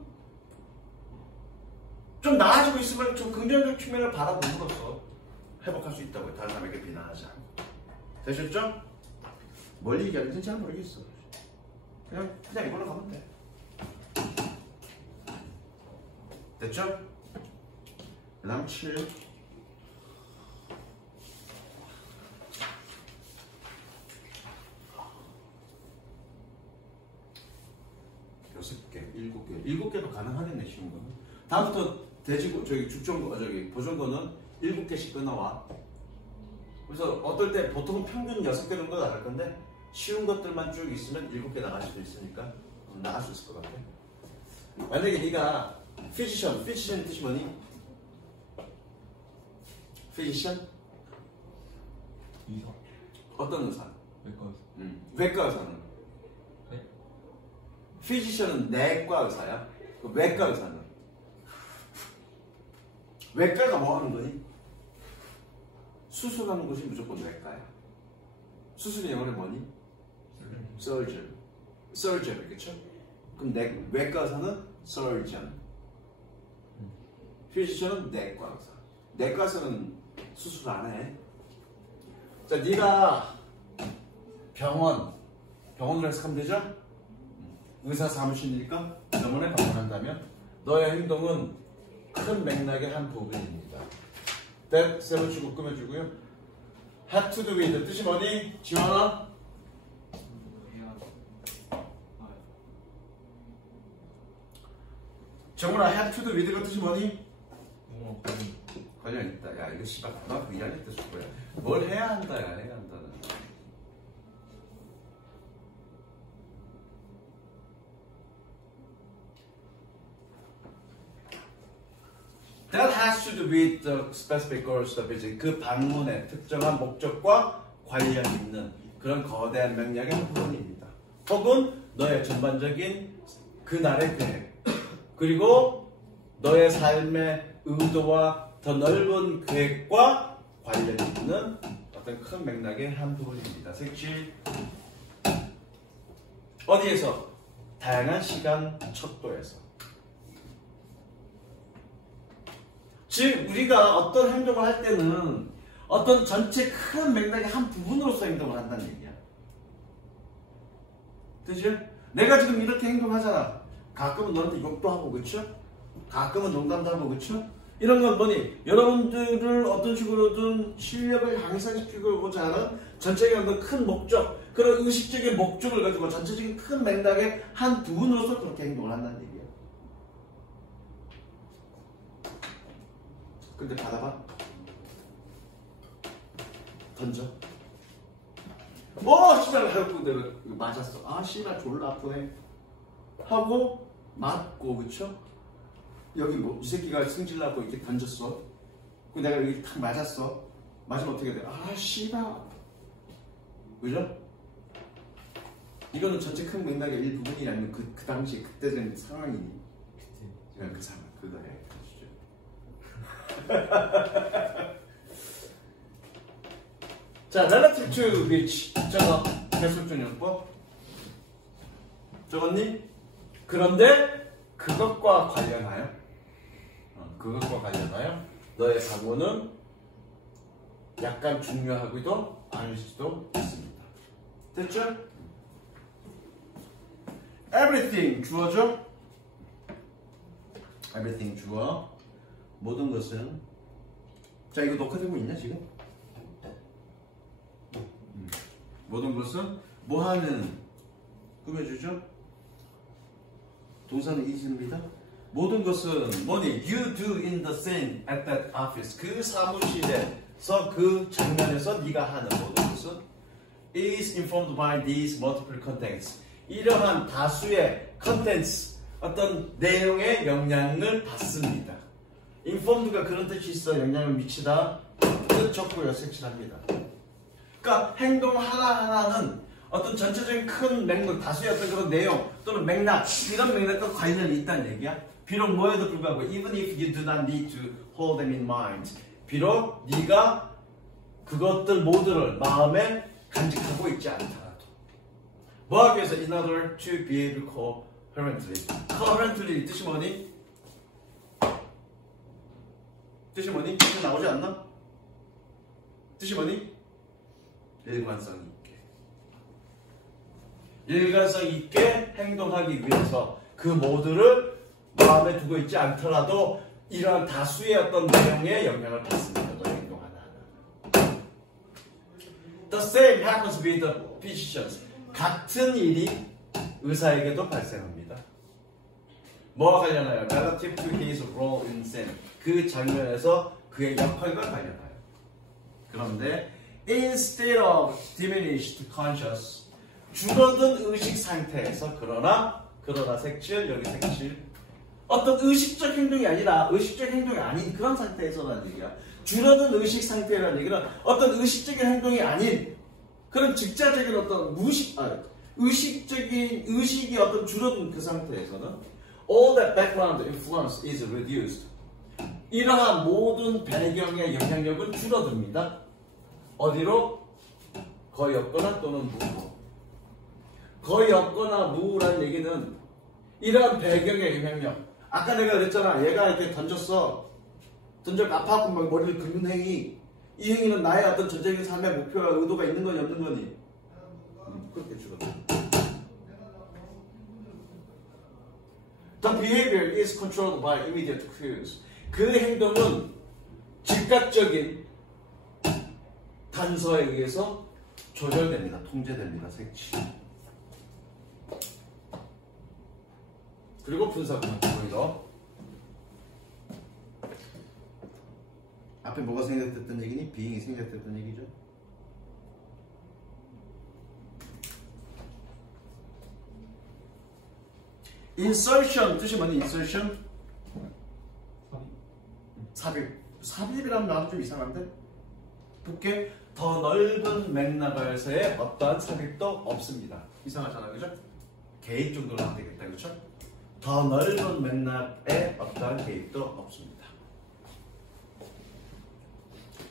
좀 나아지고 있으면 좀 긍정적 측면을 바라봄으로써 회복할 수 있다고요. 다른 사람에게 비난하지 않고. 되셨죠? 뭘 얘기하는지 잘 모르겠어. 그냥 이걸로 가면 돼. 됐죠? 그 다음 7. 6개, 7개도 가능하겠네, 쉬운 거는. 다음부터 보존거는 7개씩 끊어와. 그래서 어떨 때 보통 평균 6개 정도 나갈 건데, 쉬운 것들만 쭉 있으면 7개 나갈 수도 있으니까, 나갈 수 있을 것 같아. 만약에 네가 피지션 뜻이 뭐니? 피지션? 의사. 어떤 의사? 외과 의사. 외과 의사는? 네? 피지션은 내과 의사야. 외과 의사는? 외과가 뭐 하는 거니? 수술하는 곳이 무조건 외과야. 수술이 영어로 뭐니? surgeon, 그쵸? 그럼 외과 의사는 surgeon. 피지션은 내과 의사. 내과 의사는 수술 안 해. 자, 네가 병원으로 해석하면 되죠? 의사 사무실이니까 병원에 방문한다면 너의 행동은 큰 맥락의 한 부분입니다. that 세번치고 꾸며주고요. have to do with 뜻이 뭐니? 지원아? 정훈아, have to do with가 뜻이 뭐니? 관련 있다. 야, 이거 씨발 고등학교 2학년 때 줄 거야. 뭘 해야 한다야, 해야 한다는. That has to do with the specific goals of the visit. 그 방문의 특정한 목적과 관련 있는 그런 거대한 맥락의 한 부분입니다. 혹은 너의 전반적인 그날의 계획, 그리고 너의 삶의 의도와 더 넓은 계획과 관련 있는 어떤 큰 맥락의 한 부분입니다. 색칠. 어디에서? 다양한 시간 척도에서. 즉 우리가 어떤 행동을 할 때는 어떤 전체 큰 맥락의 한 부분으로서 행동을 한다는 얘기야. 그죠? 내가 지금 이렇게 행동하잖아. 가끔은 너한테 욕도 하고, 그쵸? 가끔은 농담도 하고, 그쵸? 이런 건 뭐니? 여러분들을 어떤 식으로든 실력을 향상시키고자 하는 전체적인 어떤 큰 목적, 그런 의식적인 목적을 가지고 전체적인 큰 맥락의 한 부분으로서 그렇게 행동을 한다는 얘기야. 근데 받아봐. 던져. 씨발 하고 내가 맞았어. 아 씨발 졸라 아프네. 하고 맞고 그쵸? 여기 뭐 이 새끼가 승질나고 이렇게 던졌어. 그 내가 여기 탁 맞았어. 맞으면 어떻게 돼? 아 씨발. 그죠? 이거는 전체 큰 맥락의 일부분이 아니면 그 당시 그때 된 상황이니. 그냥 그 상황 그거래. 자, relative to which 적어. 계속적 용법. 적었니? 그런데 그것과 관련하여 너의 사고는 약간 중요하기도 아닐 수도 있습니다. 됐죠? everything 주어죠? everything 주어. 모든 것은. 자, 이거 녹화되고 있냐 지금? 모든 것은 뭐하는 꾸며주죠? 동사는 is입니다. 모든 것은 뭐니? You do in the same at that office. 그 사무실에서 그 장면에서 네가 하는 모든 것은 is informed by these multiple contents. 이러한 다수의 contents, 어떤 내용의 영향을 받습니다. informed가 그런 뜻이 있어. 영향을 미치다. 뜻 적고요. 색칠합니다. 그러니까 행동 하나하나는 어떤 전체적인 큰 맥락, 다수의 어떤 그런 내용 또는 맥락, 이런 맥락과 관련이 있다는 얘기야. 비록 뭐에도 불구하고 even if you do not need to hold them in mind. 비록 네가 그것들 모두를 마음에 간직하고 있지 않더라도. 뭐 하기 위해서? In order to behave coherently. coherently 뜻이 뭐니? 뜻이 뭐니? 뜻이 나오지 않나? 뜻이 뭐니? 일관성 있게. 일관성 있게 행동하기 위해서 그 모두를 마음에 두고 있지 않더라도 이러한 다수의 어떤 내용에 영향을 받습니다. 그 행동 하나하나. The same happens with the physicians. 같은 일이 의사에게도 발생합니다. 뭐와 관련하여? Relative to his role in scene. 그 장면에서 그의 역할과 관련하여. 그런데 instead of diminished conscious, 줄어든 의식 상태에서 그러나 색칠, 여기 색칠. 어떤 의식적 행동이 아니라 의식적 행동이 아닌 그런 상태에서라는 얘기야. 줄어든 의식 상태라는 얘기는 어떤 의식적인 행동이 아닌 그런 직자적인 어떤 의식이 어떤 줄어든 그 상태에서는 all that background influence is reduced. 이러한 모든 배경의 영향력은 줄어듭니다. 어디로? 거의 없거나 또는 무로. 거의 없거나 무라는 얘기는 이러한 배경의 영향력. 아까 내가 그랬잖아. 얘가 이렇게 던졌어. 던져 아파하고 막 머리를 긁는 행위. 이 행위는 나의 어떤 전체적인 삶의 목표와 의도가 있는 거니 없는 거니? 그렇게 줄어들어. The behavior is controlled by immediate cues. 그 행동은 즉각적인 단서에 의해서 조절됩니다. 통제됩니다. 색칠. 그리고 분사구문 보이러. 앞에 뭐가 생략됐던 얘기니? being이 생략됐던 얘기죠. insertion 뜻이 뭐니? insertion? 삽입이라는 말은 좀 이상한데? 두께 더 넓은 맥락에서의 어떠한 삽입도 없습니다. 이상하잖아, 그죠? 개입 정도로 하면 되겠다, 그죠? 더 넓은 맥락에 어떠한 개입도 없습니다.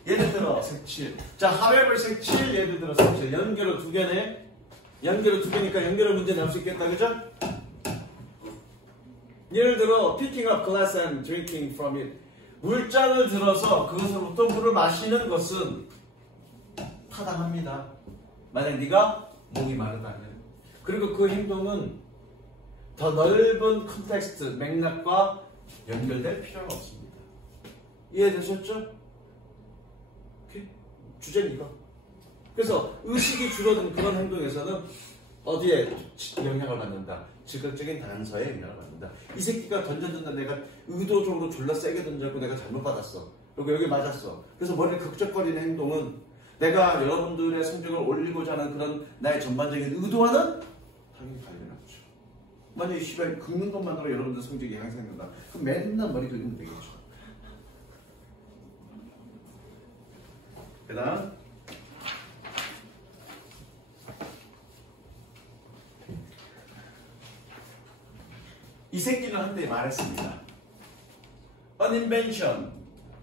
예를 들어 색칠. 자, however 색칠. 예를 들어 색칠. 연결어 두 개네. 연결어 두 개니까 연결어 문제 나올 수 있겠다, 그죠? 예를 들어 picking up glass and drinking from it. 물잔을 들어서 그것으로부터 물을 마시는 것은 타당합니다. 만약 네가 목이 마르다면. 그리고 그 행동은 더 넓은 컨텍스트, 맥락과 연결될 필요가 없습니다. 이해되셨죠? 오케이? 주제는 이거. 그래서 의식이 줄어든 그런 행동에서는 어디에 영향을 받는다? 즉각적인 단서에 영향을 받는다. 이 새끼가 던져준다. 내가 의도적으로 졸라 세게 던졌고 내가 잘못 받았어. 그리고 여기 맞았어. 그래서 머리를 극적거리는 행동은 내가 여러분들의 성적을 올리고자 하는 그런 나의 전반적인 의도와는 당연히 관련이 없죠. 만약에 씨발 긁는 것만으로 여러분들 성적이 향상된다. 그럼 맨날 머리 긁으면 되겠죠. 그 다음 이 새끼는 한때 말했습니다. An invention.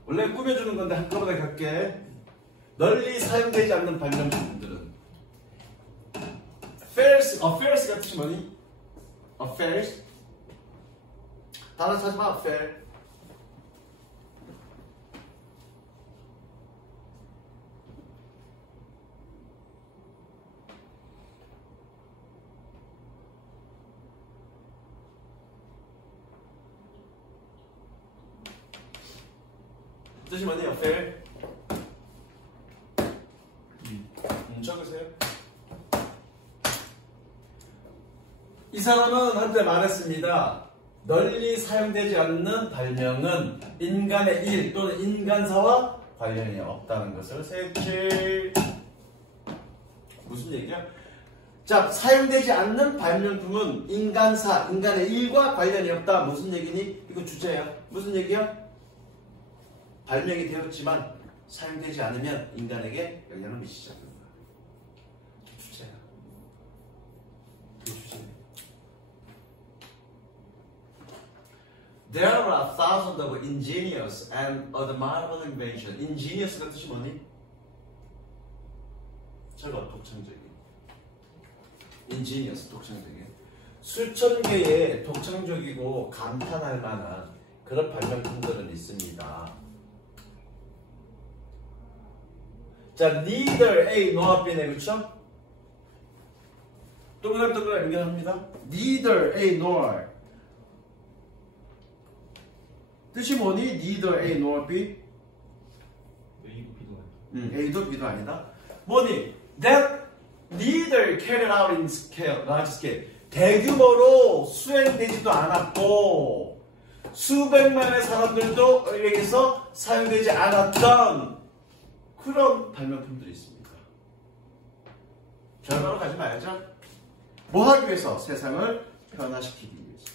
원래 꾸며주는 건데 한꺼번에 갈게. 널리 사용되지 않는 발명품들은 affairs가 뜻이 뭐니? affairs? 단어 찾지 마. affair. 뜻이 뭐니? affair? 적으세요. 이 사람은 한때 말했습니다. 널리 사용되지 않는 발명은 인간의 일 또는 인간사와 관련이 없다는 것을 새길. 무슨 얘기야? 자, 사용되지 않는 발명품은 인간사, 인간의 일과 관련이 없다. 무슨 얘기니? 이거 주제야. 무슨 얘기야? 발명이 되었지만 사용되지 않으면 인간에게 영향을 미치지 않는다. 주제야. 그게 주제네. There are thousands of ingenious and admirable inventions. Ingenious가 뜻이 뭐니? 저거 독창적인. Ingenious, 독창적인. 수천 개의 독창적이고 감탄할 만한 그런 발명품들은 있습니다. 자, neither A nor B네, 그쵸? 동글동글 연결합니다. neither A nor. 뜻이 뭐니? neither A nor B? A도 B도 아니다. 뭐니? That neither carried out in scale, large scale. 대규모로 수행되지도 않았고 수백만의 사람들도 의해서 사용되지 않았던 그런 발명품들이 있습니다. 결과로 가지 말자. 뭐 하기 위해서? 세상을 변화시키기 위해서.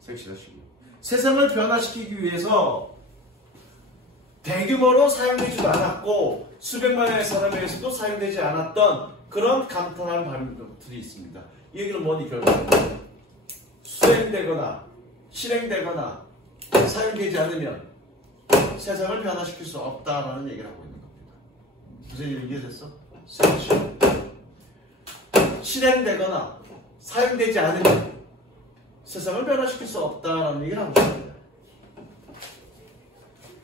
섹시하시고. 세상을 변화시키기 위해서 대규모로 사용되지도 않았고 수백만의 사람에게서도 사용되지 않았던 그런 감탄한 발명품들이 있습니다. 이 얘기는 뭐니 결과는? 수행되거나 실행되거나 사용되지 않으면 세상을 변화시킬 수 없다라는 얘기를 하고 있는 겁니다. 무슨 얘기 이해됐어? 실행되거나 사용되지 않으면 세상을 변화시킬 수 없다라는 얘기를 하고 있습니다.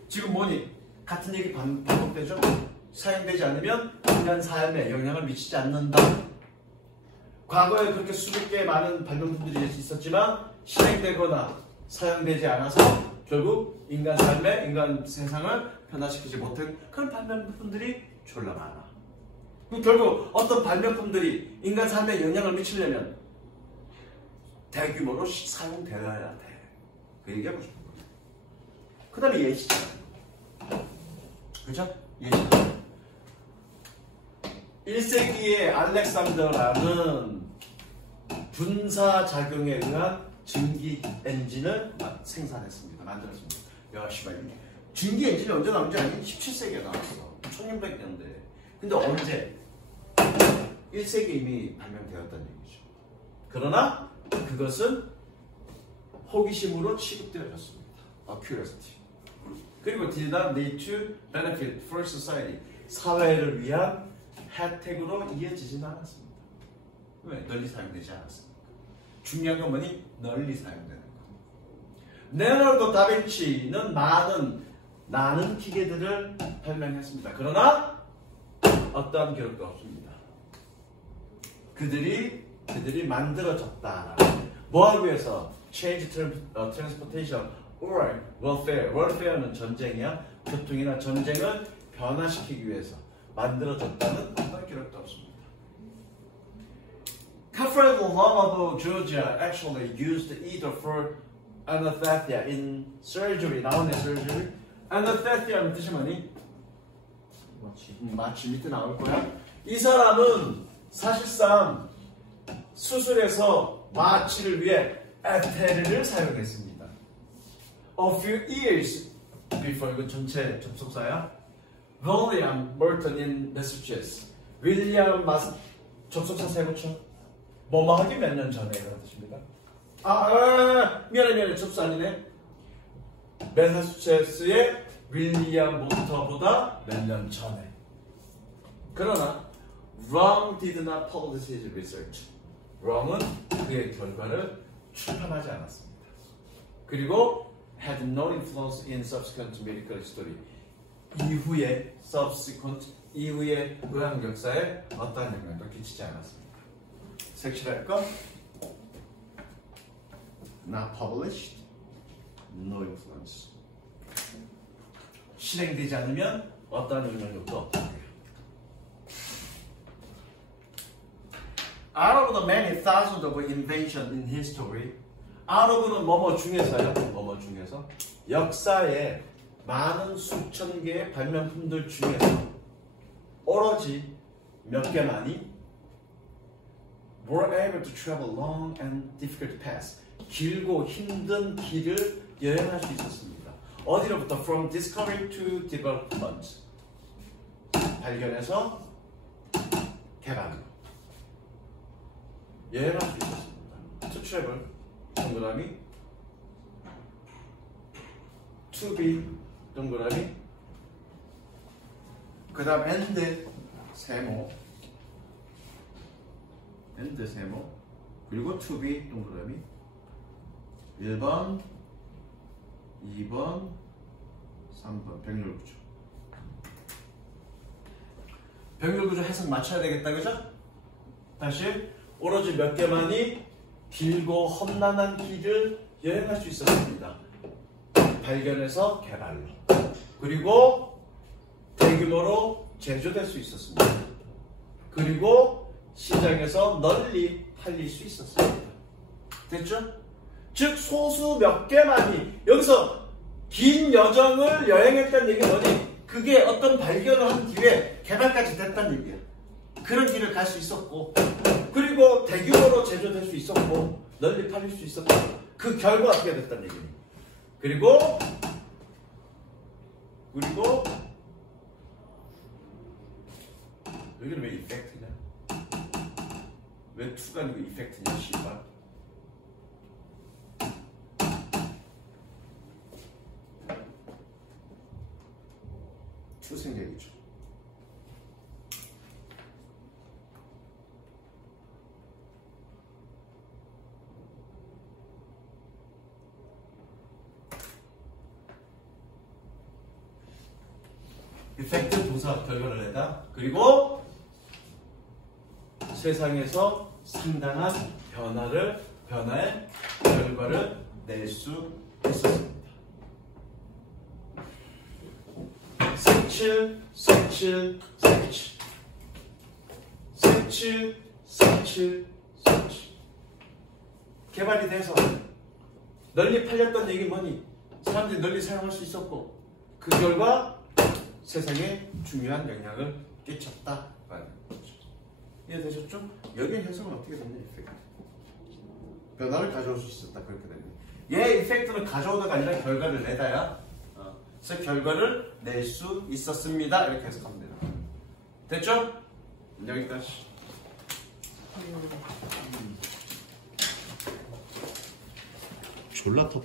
지금 뭐니? 같은 얘기 반복되죠? 사용되지 않으면 인간 삶에 영향을 미치지 않는다. 과거에 그렇게 수백 개의 많은 발명품들이 있었지만 실행되거나 사용되지 않아서 결국 인간 삶에 인간 세상을 변화시키지 못한 그런 발명품들이 졸라 많아. 결국 어떤 발명품들이 인간 삶에 영향을 미치려면 대규모로 사용되어야 돼. 그 얘기하고 싶은 거죠. 그 다음에 예시잖아. 그죠? 예시잖아. 1세기에 알렉산더라는 분사작용에 의한 증기 엔진을 생산했습니다. 만들었습니다. 야, 씨발. 증기 엔진이 언제 나온지 아니? 17세기에 나왔어. 1600년대. 근데 언제? 1세기 이미 발명되었다는 얘기죠. 그러나 그것은 호기심으로 취급되어졌습니다. Curiosity. 그리고 did not lead to benefit for society. 사회를 위한 혜택으로 이어지지는 않았습니다. 왜? 널리 사용되지 않았습니다. 중요한 건 뭐니? 널리 사용되는 거. 레오나르도 다빈치는 많은 나는 기계들을 발명했습니다. 그러나 어떠한 기록도 없습니다. 그들이 만들어졌다. 뭐하기 위해서? Change transportation or warfare. warfare는 전쟁이야. 교통이나 전쟁을 변화시키기 위해서 만들어졌다는 어떤 기록도 없습니다. Catherine Long of Georgia actually used either for anesthesia in surgery. 나오네 surgery. anesthesia는 뜻이 뭐니? 마취 밑에 나올 거야. 이 사람은 사실상 수술에서 마취를 위해 에테르를 사용했습니다. A few years before, 이건 전체 접속사야. William Burton in Massachusetts. 윌리엄 접속사 세 붙여. 뭐뭐 하기 몇 년 전에 이런 뜻입니다. 미안해 접수 아니네. 매사추세츠의 윌리엄 모터보다 몇 년 전에. 그러나 Wrong did not publish his research. Wrong은 그의 결과를 출판하지 않았습니다. 그리고 had no influence in subsequent medical history. 이후의 의학 역사에 어떠한 영향도 끼치지 않았습니다. 색칠할까? Not published, no influence. 실행되지 않으면 어떠한 영향력도 없다. Out of the many thousands of inventions in history, out of는 뭐뭐 중에서요? 뭐뭐 중에서 역사에 많은 수천 개의 발명품들 중에서 오로지 몇 개만이 were able to travel long and difficult paths. 길고 힘든 길을 여행할 수 있었습니다. 어디로부터? From discovery to development. 발견에서 개발로 여행할 수 있었습니다. To travel, 동그라미. To be, 동그라미. 그 다음 and, 세모. and, 세모. 그리고 to be, 동그라미. 1번, 2번, 3번. 병렬구조. 병렬구조 해석 맞춰야 되겠다, 그죠? 다시. 오로지 몇 개만이 길고 험난한 길을 여행할 수 있었습니다. 발견에서 개발로. 그리고 대규모로 제조될 수 있었습니다. 그리고 시장에서 널리 팔릴 수 있었습니다. 됐죠? 즉 소수 몇 개만이 여기서 긴 여정을 여행했다는 얘기는 뭐니? 그게 어떤 발견을 한 뒤에 개발까지 됐다는 얘기야. 그런 길을 갈 수 있었고 그리고 대규모로 제조될 수 있었고 널리 팔릴 수 있었고 그 결과 어떻게 됐다는 얘기니? 그리고 여기는 왜 이펙트냐? 왜 투가 아니고 이펙트냐? 씨발. 투 생략이죠. 이펙트 동사 결과를 내다. 그리고 세상에서 상당한 변화의 결과를 낼 수 있었습니다. 색칠. 개발이 돼서 널리 팔렸던 얘기 뭐니? 사람들이 널리 사용할 수 있었고 그 결과 세상에 중요한 영향을 끼쳤다. 이해되셨죠? 여기의 해석은 어떻게 됐냐? 이펙트. 변화를 가져올 수 있었다. 그렇게 됐네. 얘 이펙트는 가져오다가 아니라 결과를 내다야. 그래서 결과를 낼 수 있었습니다. 이렇게 해석하면 돼요. 됐죠? 여기까지. 졸라 터